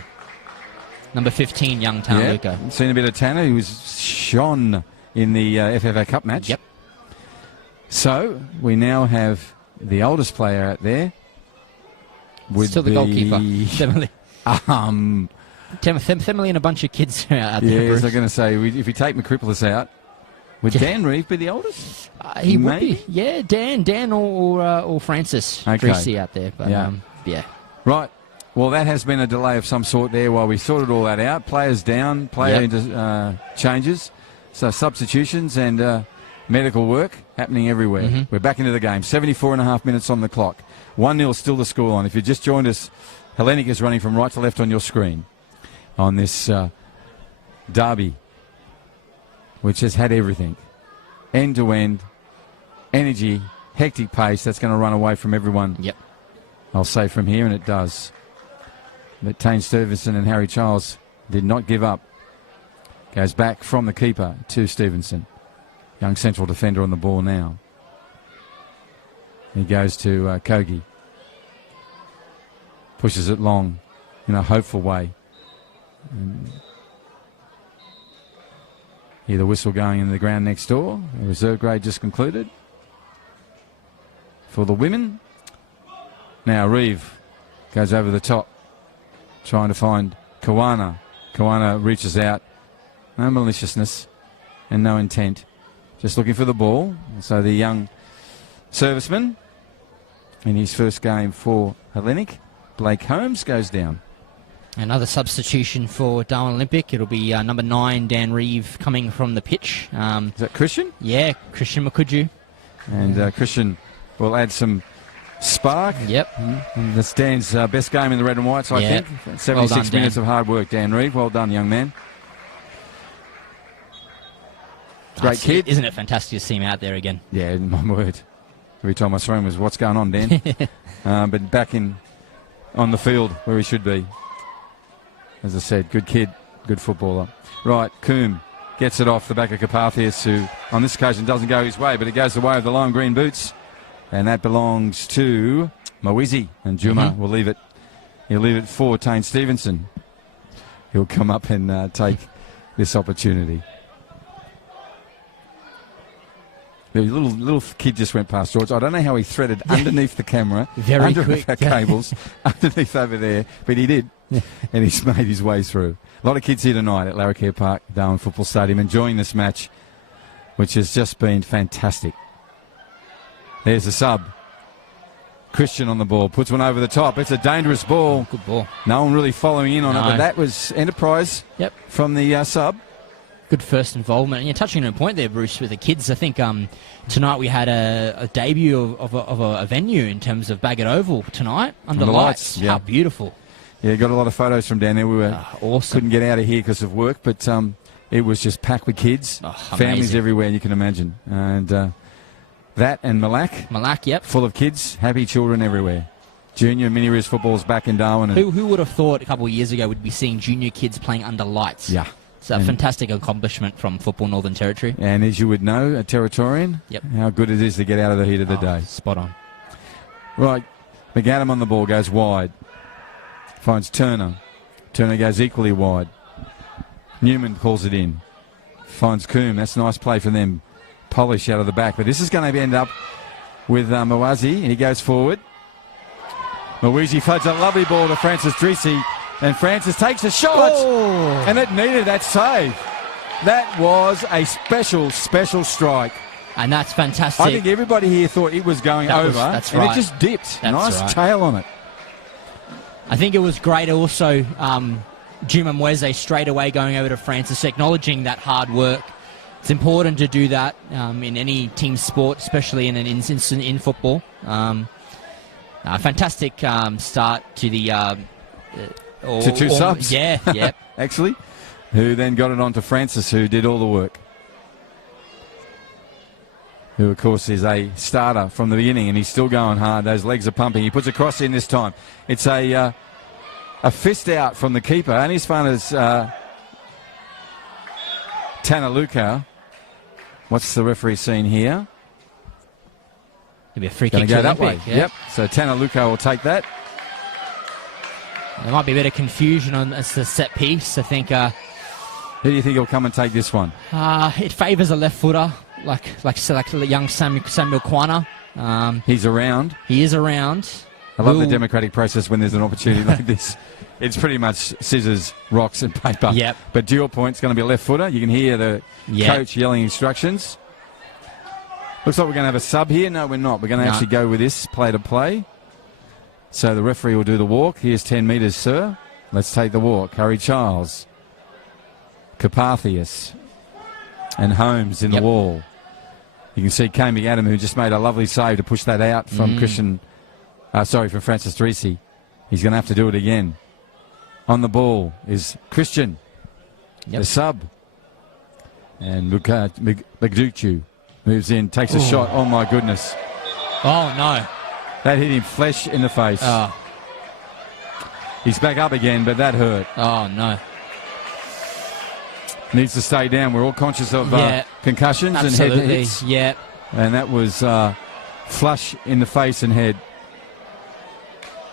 Number 15, young Tanner Luco. Seen a bit of Tanner, who was shone in the FFA Cup match. Yep. So, we now have the oldest player out there. Still the goalkeeper, Themely. Themely and a bunch of kids out there. Yeah, as I'm going to say, if we take McCripples out, would Dan Reeve be the oldest? He would be. Yeah, Dan or Francis Greasy out there. But, yeah. Right. Well, that has been a delay of some sort there while we sorted all that out. Players down, player changes, so substitutions, and medical work happening everywhere. We're back into the game. 74.5 minutes on the clock. 1-0 still the scoreline. If you just joined us, Hellenic is running from right to left on your screen on this derby, which has had everything. End-to-end, energy, hectic pace. That's going to run away from everyone. Yep. I'll say from here, and it does. But Tane Stevenson and Harry Charles did not give up. Goes back from the keeper to Stevenson. Young central defender on the ball now. He goes to Kogi. Pushes it long in a hopeful way. And hear the whistle going in the ground next door. The reserve grade just concluded for the women. Now Reeve goes over the top, trying to find Kawana. Kawana reaches out. No maliciousness and no intent. Just looking for the ball. So the young serviceman in his first game for Hellenic, Blake Holmes, goes down. Another substitution for Darwin Olympic. It'll be number 9, Dan Reeve, coming from the pitch. Is that Christian? Yeah, Christian Makuju. And Christian will add some spark. Yep. And that's Dan's best game in the red and whites, I think. 76 well done, minutes Dan. of hard work, Dan Reeve. Well done, young man. Great kid. Isn't it fantastic to see him out there again? Yeah, my word. Every time I saw him was, what's going on, Dan? But back on the field where he should be. As I said, good kid, good footballer. Right, Coombe gets it off the back of Carpathius, who on this occasion doesn't go his way, but it goes the way of the lime green boots. And that belongs to Mawizi. And Juma will leave it. He'll leave it for Tane Stevenson. He'll come up and take this opportunity. The little kid just went past George. I don't know how he threaded underneath the camera, Very under quick. the cables, underneath over there, but he did, and he's made his way through. A lot of kids here tonight at Larrakia Park, Darwin Football Stadium, enjoying this match, which has just been fantastic. There's a sub. Christian on the ball, puts one over the top. It's a dangerous ball. Good ball. No one really following in on it, No. but that was enterprise from the sub. Good first involvement. And you're touching on a point there, Bruce, with the kids. I think tonight we had a debut of a venue in terms of Bagot Oval tonight under lights. Yeah. How beautiful. Yeah, got a lot of photos from down there. We were awesome. Couldn't get out of here because of work, but it was just packed with kids, families amazing. everywhere, you can imagine. And that and Malak, yep. full of kids, happy children everywhere. Junior mini Riz football's back in Darwin. And Who would have thought a couple of years ago we'd be seeing junior kids playing under lights? Yeah. It's a fantastic accomplishment from Football Northern Territory. And as you would know, a Territorian, how good it is to get out of the heat of the day. Spot on. Right, McAdam on the ball, goes wide. Finds Turner. Turner goes equally wide. Newman calls it in. Finds Coombe. That's a nice play for them. Polish out of the back. But this is going to end up with Mawazi, and he goes forward. Mawizi floods a lovely ball to Francis Drisi, and Francis takes a shot, and it needed that save. That was a special strike. And that's fantastic. I think everybody here thought it was going over, that's and right. it just dipped. That's nice right. tail on it. I think it was great also, Jim Mweze straight away going over to Francis, acknowledging that hard work. It's important to do that in any team sport, especially in an instance in football. Fantastic start to the... to two subs. Yeah, yeah. Actually, who then got it on to Francis, who did all the work. Who, of course, is a starter from the beginning, and he's still going hard. Those legs are pumping. He puts a cross in this time. It's a fist out from the keeper, only as far as Tanaluka. What's the referee seen here? It'll be a free kick Going to go to that way. Olympic, yeah. Yep. So Tanaluka will take that. There might be a bit of confusion on the set piece. I think. Who do you think will come and take this one? It favours a left footer, like young Samuel Kwana. He's around. He is around. I love the democratic process when there's an opportunity like this. It's pretty much scissors, rocks, and paper. Yep. But to your point, it's going to be a left footer. You can hear the coach yelling instructions. Looks like we're going to have a sub here. No, we're not. We're going to actually go with this play to play. So the referee will do the walk. Here's 10 metres, sir. Let's take the walk. Harry Charles. Carpathius. And Holmes in the wall. You can see Kane McAdam, who just made a lovely save to push that out from from Francis Drisi. He's going to have to do it again. On the ball is Christian, the sub. And Mugduchu moves in, takes a shot. Oh, my goodness. Oh, no. That hit him flesh in the face. Oh. He's back up again, but that hurt. Oh, no. Needs to stay down. We're all conscious of concussions and head hits. Yeah. And that was flush in the face and head.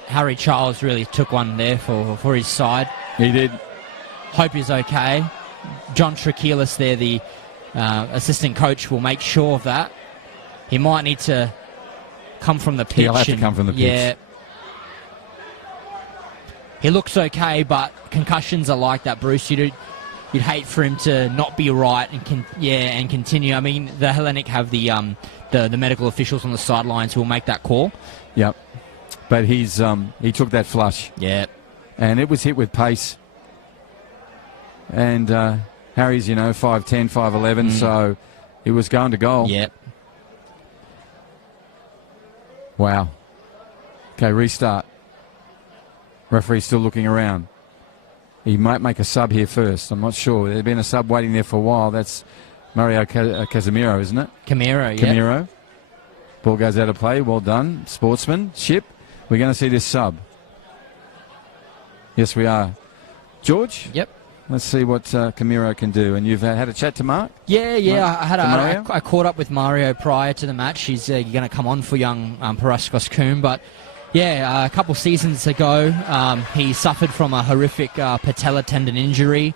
Harry Charles really took one there for his side. He did. Hope he's okay. John Trachelis there, the assistant coach, will make sure of that. He might need to come from the pitch. He'll have to come from the pitch. Yeah. He looks okay, but concussions are like that, Bruce. You'd hate for him to not be right and continue. I mean, the Hellenic have the medical officials on the sidelines who will make that call. Yep. But he took that flush. Yeah. And it was hit with pace. And Harry's, 5'10", 5'11", so it was going to goal. Yep. Wow. Okay, restart. Referee's still looking around. He might make a sub here first. I'm not sure. There's been a sub waiting there for a while. That's Mario Casemiro, isn't it? Camiro. Ball goes out of play. Well done. Sportsmanship. We're going to see this sub. Yes, we are. George? Yep. Let's see what Camiro can do. And you've had a chat to Mark? Yeah. Mark, I caught up with Mario prior to the match. He's going to come on for young Paraskos Coombe. But, yeah, a couple seasons ago, he suffered from a horrific patella tendon injury.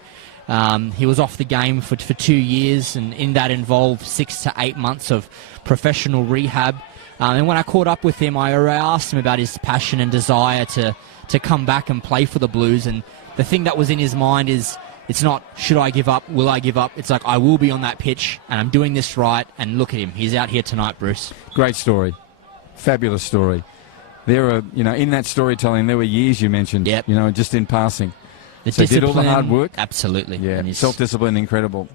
He was off the game for 2 years, and in that involved 6 to 8 months of professional rehab. And when I caught up with him, I asked him about his passion and desire to come back and play for the Blues. And the thing that was in his mind is, it's not, should I give up, will I give up? It's like, I will be on that pitch, and I'm doing this right, and look at him. He's out here tonight, Bruce. Great story. Fabulous story. There are, in that storytelling, there were years you mentioned, just in passing. So did all the hard work. Absolutely. Yeah, and self-discipline, incredible.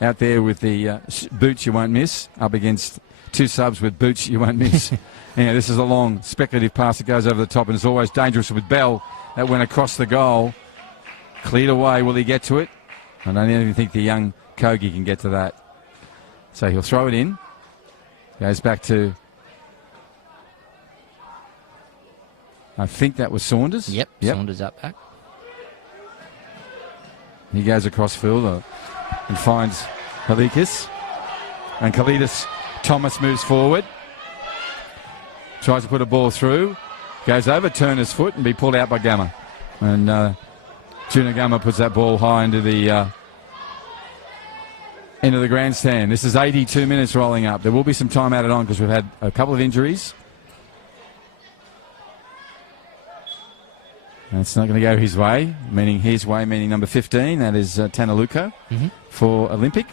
Out there with the boots you won't miss, up against two subs with boots you won't miss. This is a long, speculative pass that goes over the top, and it's always dangerous with Bell. That went across the goal. Cleared away. Will he get to it? I don't even think the young Kogi can get to that. So he'll throw it in. Goes back to... I think that was Saunders. Yep. Saunders up back. He goes across field and finds Halikis. And Kalidas Thomas moves forward. Tries to put a ball through. Goes over Turner's foot and be pulled out by Gamma. And Juna Gamma puts that ball high into the grandstand. This is 82 minutes rolling up. There will be some time added on because we've had a couple of injuries. And it's not going to go his way, meaning number 15. That is Tanaluko for Olympic.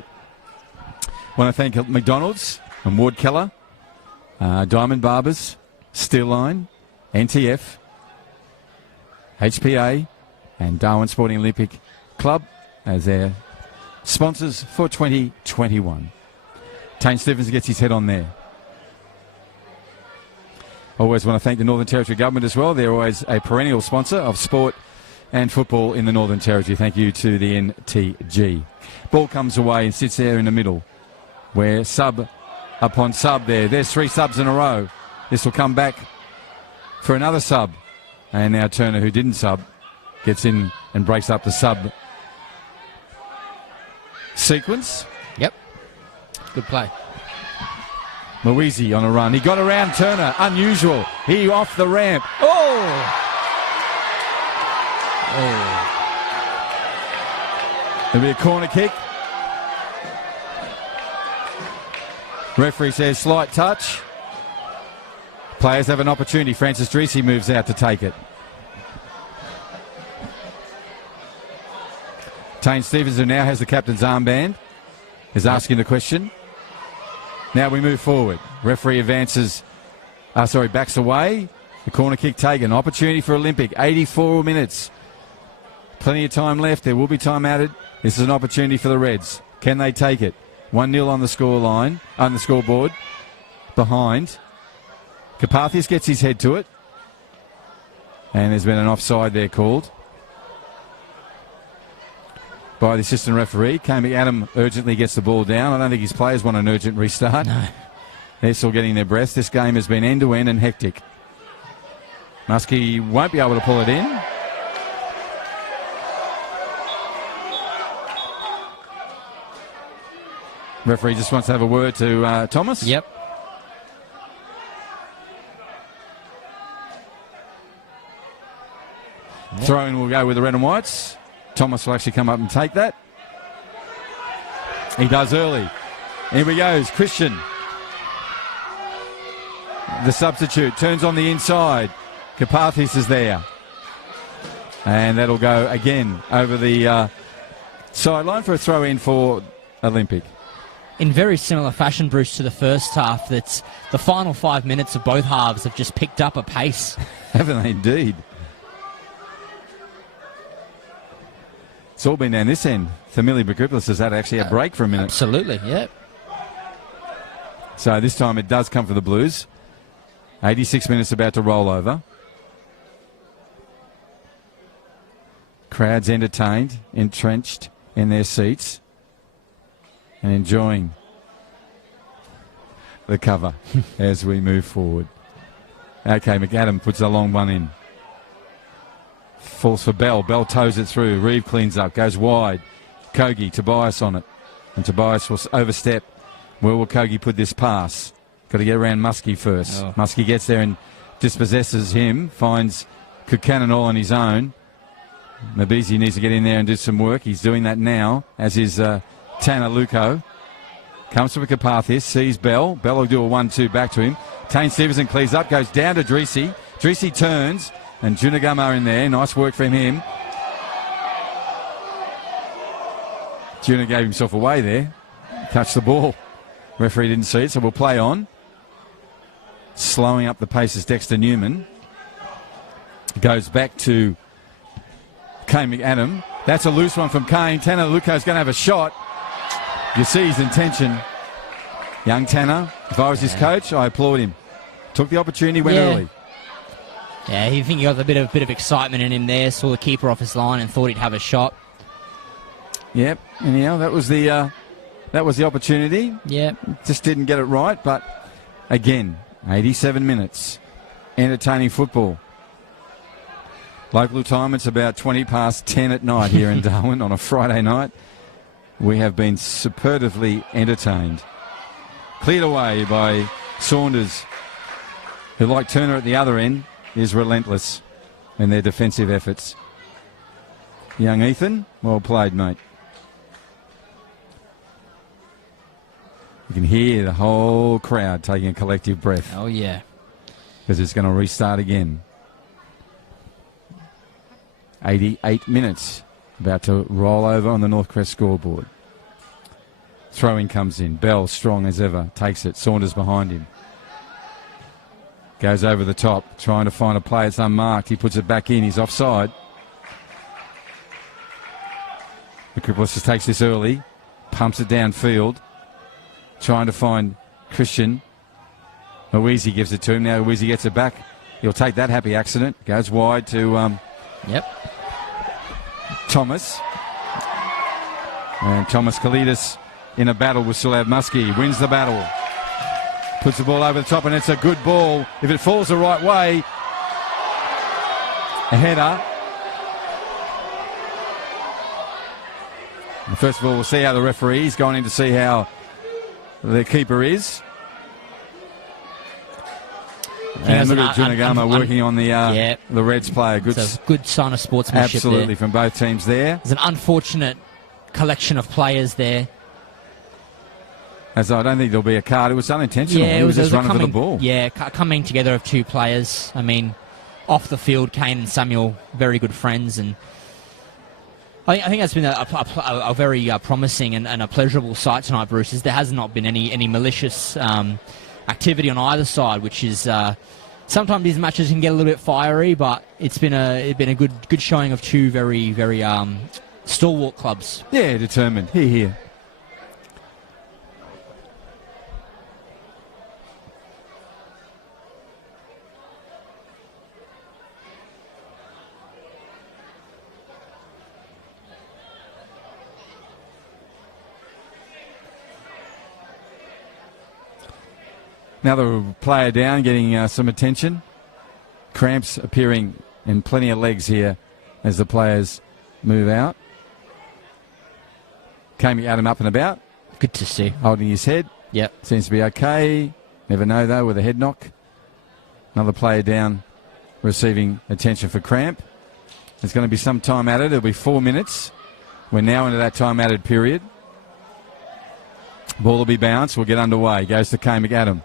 Want to thank McDonald's and Ward Keller, Diamond Barbers, Steel Line, NTF, HPA, and Darwin Sporting Olympic Club as their sponsors for 2021. Tane Stephens gets his head on there. Always want to thank the Northern Territory Government as well. They're always a perennial sponsor of sport and football in the Northern Territory. Thank you to the NTG. Ball comes away and sits there in the middle where sub upon sub there. There's 3 subs in a row. This will come back for another sub. And now Turner, who didn't sub, gets in and breaks up the sub sequence. Yep. Good play. Moise on a run. He got around Turner. Unusual. He off the ramp. Oh! There'll be a corner kick. Referee says slight touch. Players have an opportunity. Francis Drisi moves out to take it. Tane Stephens, who now has the captain's armband, is asking the question. Now we move forward. Referee backs away. The corner kick taken. Opportunity for Olympic. 84 minutes. Plenty of time left. There will be time added. This is an opportunity for the Reds. Can they take it? 1-0 on the on the scoreboard. Behind. Carpathius gets his head to it. And there's been an offside there called by the assistant referee. Kane McAdam urgently gets the ball down. I don't think his players want an urgent restart. No. They're still getting their breath. This game has been end-to-end and hectic. Muskie won't be able to pull it in. Referee just wants to have a word to Thomas. Yep. Throw-in will go with the red and whites. Thomas will actually come up and take that. He does early. Here he goes, Christian. The substitute turns on the inside. Carpathius is there. And that'll go again over the sideline for a throw-in for Olympic. In very similar fashion, Bruce, to the first half, that's the final 5 minutes of both halves have just picked up a pace. Haven't they indeed? It's all been down this end. Thamili Bakuplis has had actually a break for a minute. Absolutely, yeah. So this time it does come for the Blues. 86 minutes about to roll over. Crowds entertained, entrenched in their seats and enjoying the cover as we move forward. Okay, McAdam puts a long one in. Falls for Bell. Bell toes it through. Reeve cleans up, goes wide. Kogi, Tobias on it. And Tobias will overstep. Where will Kogi put this pass? Got to get around Muskie first. Oh. Muskie gets there and dispossesses him. Finds Kukanen all on his own. Mabisi needs to get in there and do some work. He's doing that now, as is Tanner Luco. Comes from Carpathius, sees Bell. Bell will do a 1-2 back to him. Tane Stevenson clears up, goes down to Dreesy. Dreesy turns, and Junagama in there. Nice work from him. Juna gave himself away there. Touched the ball. Referee didn't see it, so we'll play on. Slowing up the pace is Dexter Newman. Goes back to Kane McAdam. That's a loose one from Kane. Tanner Luco's going to have a shot. You see his intention. Young Tanner, if I was his coach, I applaud him. Took the opportunity, went early. Yeah, you think he got a bit of excitement in him there. Saw the keeper off his line and thought he'd have a shot. Yep. Anyhow, that was the opportunity. Yeah. Just didn't get it right, but again, 87 minutes. Entertaining football. Local time, it's about 20 past 10 at night here in Darwin on a Friday night. We have been superlatively entertained. Cleared away by Saunders, who, like Turner at the other end, is relentless in their defensive efforts. Young Ethan, well played, mate. You can hear the whole crowd taking a collective breath. Oh, yeah. Because it's going to restart again. 88 minutes. About to roll over on the Northcrest scoreboard. Throwing comes in. Bell, strong as ever, takes it. Saunders behind him. Goes over the top, trying to find a play. It's unmarked. He puts it back in. He's offside. Mikropoulos just takes this early. Pumps it downfield. Trying to find Christian. Louisi gives it to him. Now Louisi gets it back. He'll take that happy accident. Goes wide to Thomas. And Thomas Kalidis in a battle will still have Muskie. Wins the battle. Puts the ball over the top, and it's a good ball. If it falls the right way, a header. And first of all, we'll see how the referee's gone in to see how the keeper is. And look at Junagama working on the Reds player. It's a good sign of sportsmanship. Absolutely, there. from both teams there. There's an unfortunate collection of players there. As I don't think there'll be a card. It was unintentional. Yeah, he was just running for the ball. Yeah, coming together of two players. I mean, off the field, Kane and Samuel, very good friends. And I think that's been a very promising and a pleasurable sight tonight, Bruce. Is there has not been any malicious activity on either side, which is sometimes these matches can get a little bit fiery, but it's been a good showing of two very stalwart clubs. Yeah, determined. Here. Another player down, getting some attention. Cramps appearing in plenty of legs here as the players move out. Came Adam up and about. Good to see. Holding his head. Yep. Seems to be okay. Never know, though, with a head knock. Another player down, receiving attention for cramp. There's going to be some time added. It'll be 4 minutes. We're now into that time added period. Ball will be bounced. We'll get underway. Goes to Kane McAdam.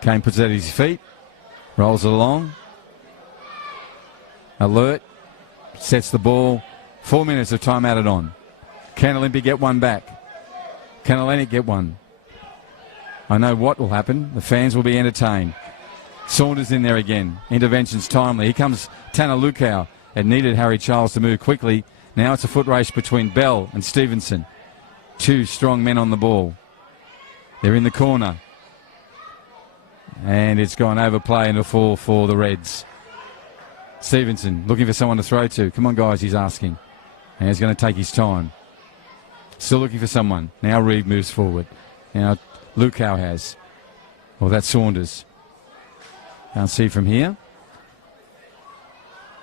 Kane puts it at his feet. Rolls it along. Alert. Sets the ball. 4 minutes of time added on. Can Olympic get one back? Can Hellenic get one? I know what will happen. The fans will be entertained. Saunders in there again. Intervention's timely. Here comes Tanner Lukau. It needed Harry Charles to move quickly. Now it's a foot race between Bell and Stevenson. Two strong men on the ball. They're in the corner. And it's gone over play and a fall for the Reds. Stevenson looking for someone to throw to. Come on, guys, he's asking. And he's going to take his time. Still looking for someone. Now Reeve moves forward. Now Lukau has. Well, that's Saunders. Can't see from here.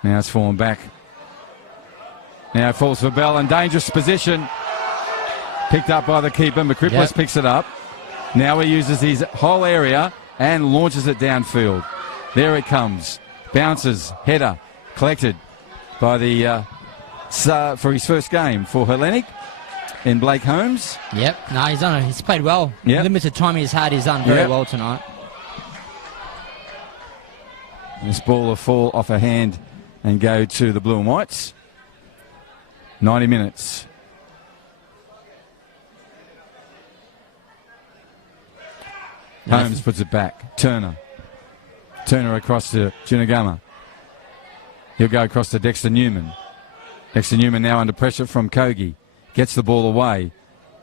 Now it's fallen back. Now it falls for Bell in dangerous position. Picked up by the keeper. McCripples picks it up. Now he uses his whole area and launches it downfield. There it comes. Bounces. Header. Collected by the for his first game for Hellenic in Blake Holmes. Yep. No, he's played well. Yep. Limited time he's had, he's done very well tonight. This ball will fall off a hand and go to the Blue and Whites. 90 minutes. Holmes puts it back. Turner across to Junagama. He'll go across to Dexter Newman. Dexter Newman now under pressure from Kogi. Gets the ball away.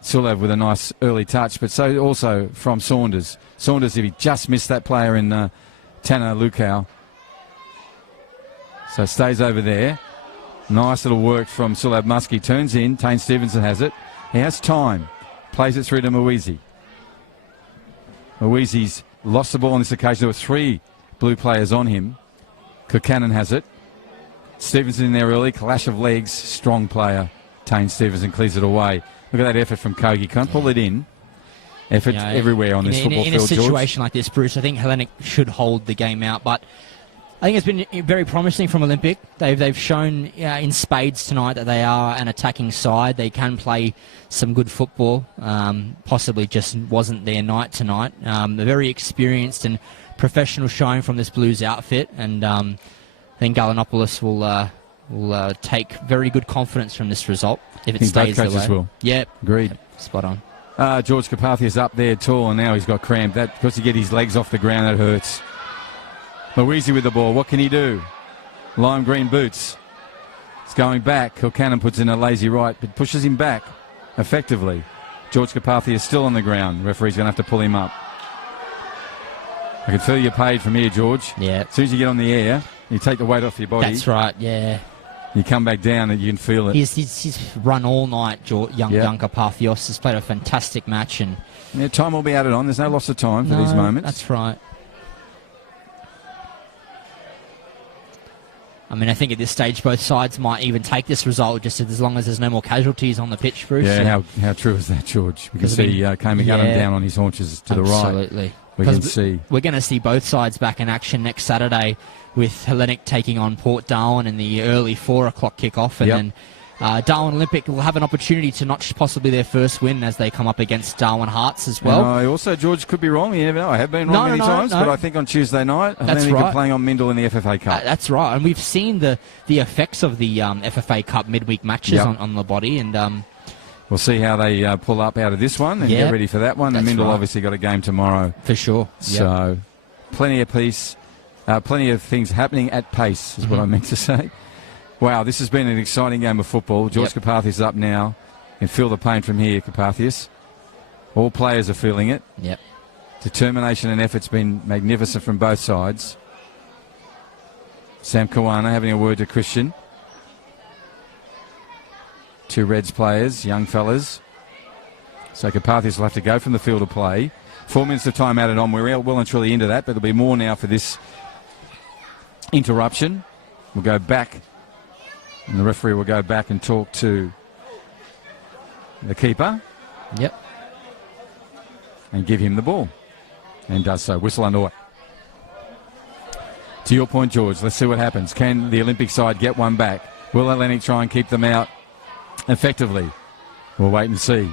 Sulev with a nice early touch, but so also from Saunders. Saunders, if he just missed that player in Tanner Lukau. So stays over there. Nice little work from Sulev Muskie. Turns in. Tane Stevenson has it. He has time. Plays it through to Mawezi. Mawezi's lost the ball on this occasion. There were 3 blue players on him. Kirkcannon has it. Stevenson in there early. Clash of legs. Strong player. Tane Stevenson clears it away. Look at that effort from Kogi. Can't pull it in. Effort everywhere on this football field, in a situation George. like this, Bruce, I think Hellenic should hold the game out, but I think it's been very promising from Olympic. They've shown in spades tonight that they are an attacking side. They can play some good football. Possibly just wasn't their night tonight. They're very experienced and professional showing from this Blues outfit, and I think Gallinopoulos will take very good confidence from this result if it stays the way. Both coaches will. Yep. Agreed. Yep. Spot on. George Carpathia's up there tall, and now he's got cramp. That because he get his legs off the ground, that hurts. Mawezi with the ball. What can he do? Lime green boots. It's going back. Kirkcannon puts in a lazy right, but pushes him back effectively. George Carpathia is still on the ground. Referee's going to have to pull him up. I can feel you paid from here, George. Yeah. As soon as you get on the air, you take the weight off your body. That's right, yeah. You come back down and you can feel it. He's run all night, young Carpathios. Has played a fantastic match. And time will be added on. There's no loss of time for these moments. That's right. I mean, I think at this stage both sides might even take this result just as long as there's no more casualties on the pitch, Bruce. Yeah, how true is that, George? We can see Kane McAdam down on his haunches to the right. Absolutely. We can see. We're going to see both sides back in action next Saturday with Hellenic taking on Port Darwin in the early 4 o'clock kickoff. And then Darwin Olympic will have an opportunity to notch possibly their first win as they come up against Darwin Hearts as well. Also, George could be wrong. You never know. I have been wrong many times, but I think on Tuesday night, Hellenic are playing on Mindle in the FFA Cup. That's right. And we've seen the effects of the FFA Cup midweek matches on the body. And we'll see how they pull up out of this one and get ready for that one. And Mindle obviously got a game tomorrow. For sure. So plenty of things happening at pace is what I meant to say. Wow, this has been an exciting game of football. George Carpathius up now. You can feel the pain from here, Carpathius. All players are feeling it. Yep. Determination and effort's been magnificent from both sides. Sam Kawana having a word to Christian. 2 Reds players, young fellas. So Carpathius will have to go from the field of play. 4 minutes of time added on. We're well and truly into that, but there'll be more now for this interruption. We'll go back, and the referee will go back and talk to the keeper. Yep. And give him the ball. And does so. Whistle underway. To your point, George, let's see what happens. Can the Olympic side get one back? Will Hellenic try and keep them out effectively? We'll wait and see.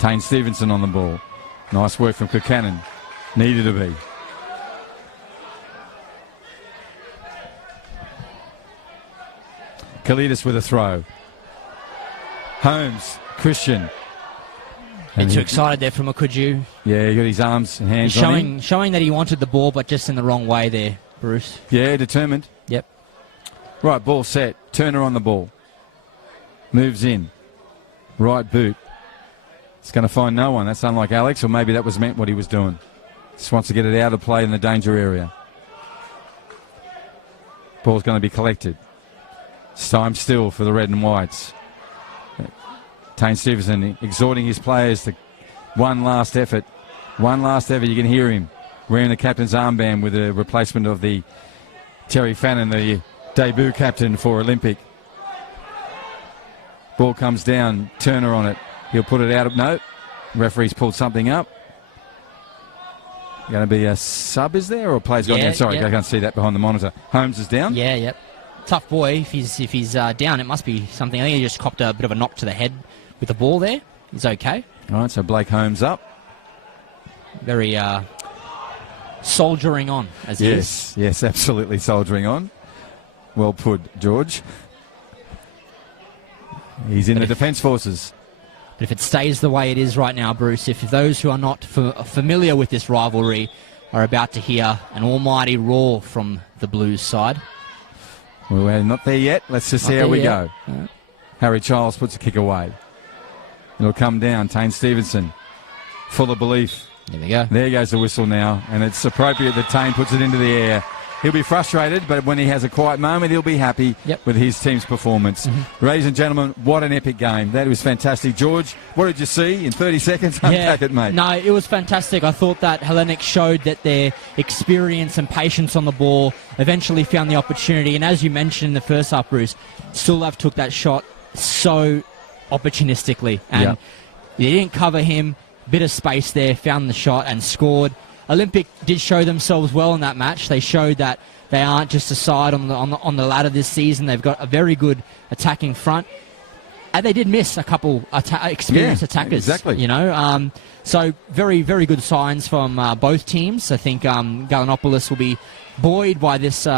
Tane Stevenson on the ball. Nice work from Buchanan. Needed to be. Kalidas with a throw. Holmes, Christian. Bit too excited there from Okuju. Yeah, he got his arms and hands on him. Showing that he wanted the ball, but just in the wrong way there, Bruce. Yeah, determined. Yep. Right, ball set. Turner on the ball. Moves in. Right boot. It's going to find no one. That's unlike Alex, or maybe that was meant what he was doing. Just wants to get it out of play in the danger area. Ball's going to be collected. It's time still for the red and whites. Tane Stevenson exhorting his players to one last effort. One last effort. You can hear him wearing the captain's armband with a replacement of the Terry Fannin, the debut captain for Olympic. Ball comes down. Turner on it. He'll put it out of... No. Referee's pulled something up. Going to be a sub, is there? Or play's gone down? Sorry, I can't see that behind the monitor. Holmes is down? Yeah, yep. Tough boy. If he's down, it must be something. I think he just copped a bit of a knock to the head with the ball there. He's okay. All right, so Blake Holmes up. Very soldiering on, as he is. Yes, absolutely soldiering on. Well put, George. He's in the Defence Forces. But if it stays the way it is right now, Bruce, if those who are not familiar with this rivalry are about to hear an almighty roar from the Blues side. Well, we're not there yet. Let's just see how we go. Harry Childs puts a kick away. It'll come down. Tane Stevenson, full of belief. There we go. There goes the whistle now, and it's appropriate that Tane puts it into the air. He'll be frustrated, but when he has a quiet moment, he'll be happy with his team's performance. Ladies and gentlemen, what an epic game. That was fantastic. George, what did you see in 30 seconds? Unpack it, mate. No, it was fantastic. I thought that Hellenic showed that their experience and patience on the ball eventually found the opportunity. And as you mentioned in the first half, Bruce, Sulaf took that shot so opportunistically. And they didn't cover him. Bit of space there, found the shot and scored. Olympic did show themselves well in that match. They showed that they aren't just a side on the ladder this season. They've got a very good attacking front, and they did miss a couple experienced attackers. Exactly. You know, so very, very good signs from both teams. I think Gallinopoulos will be buoyed by this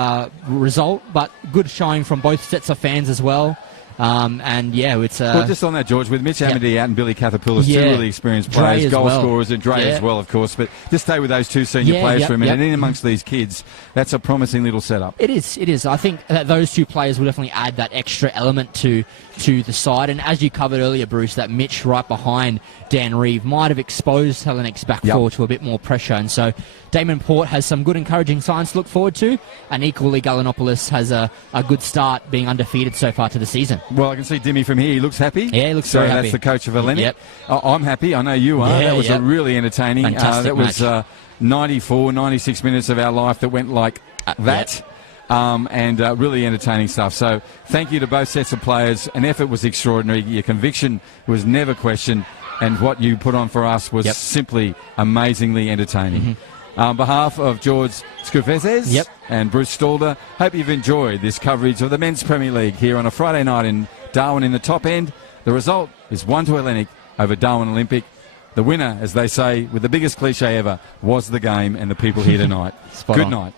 result, but good showing from both sets of fans as well. And yeah, it's well, just on that, George, with Mitch Amity out and Billy Cathapoulos, two really experienced players, goal scorers, and Dre as well, of course. But just stay with those two senior players for a minute. And in amongst these kids, that's a promising little setup. It is. I think that those two players will definitely add that extra element to the side. And as you covered earlier, Bruce, that Mitch right behind Dan Reeve might have exposed Hellenic's back four to a bit more pressure. And so Damon Port has some good encouraging signs to look forward to. And equally, Gallinopoulos has a good start, being undefeated so far to the season. Well, I can see Dimmy from here. He looks happy. Yeah, he looks very happy. That's the coach of Hellenic. Yep. I'm happy. I know you are. That was a really entertaining. Fantastic that was 94, 96 minutes of our life that went like that. And really entertaining stuff. So thank you to both sets of players. An effort was extraordinary. Your conviction was never questioned. And what you put on for us was simply amazingly entertaining. On behalf of George Scufeses and Bruce Stalder, hope you've enjoyed this coverage of the Men's Premier League here on a Friday night in Darwin in the top end. The result is 1-2 Hellenic over Darwin Olympic. The winner, as they say, with the biggest cliche ever, was the game and the people here tonight. Good night.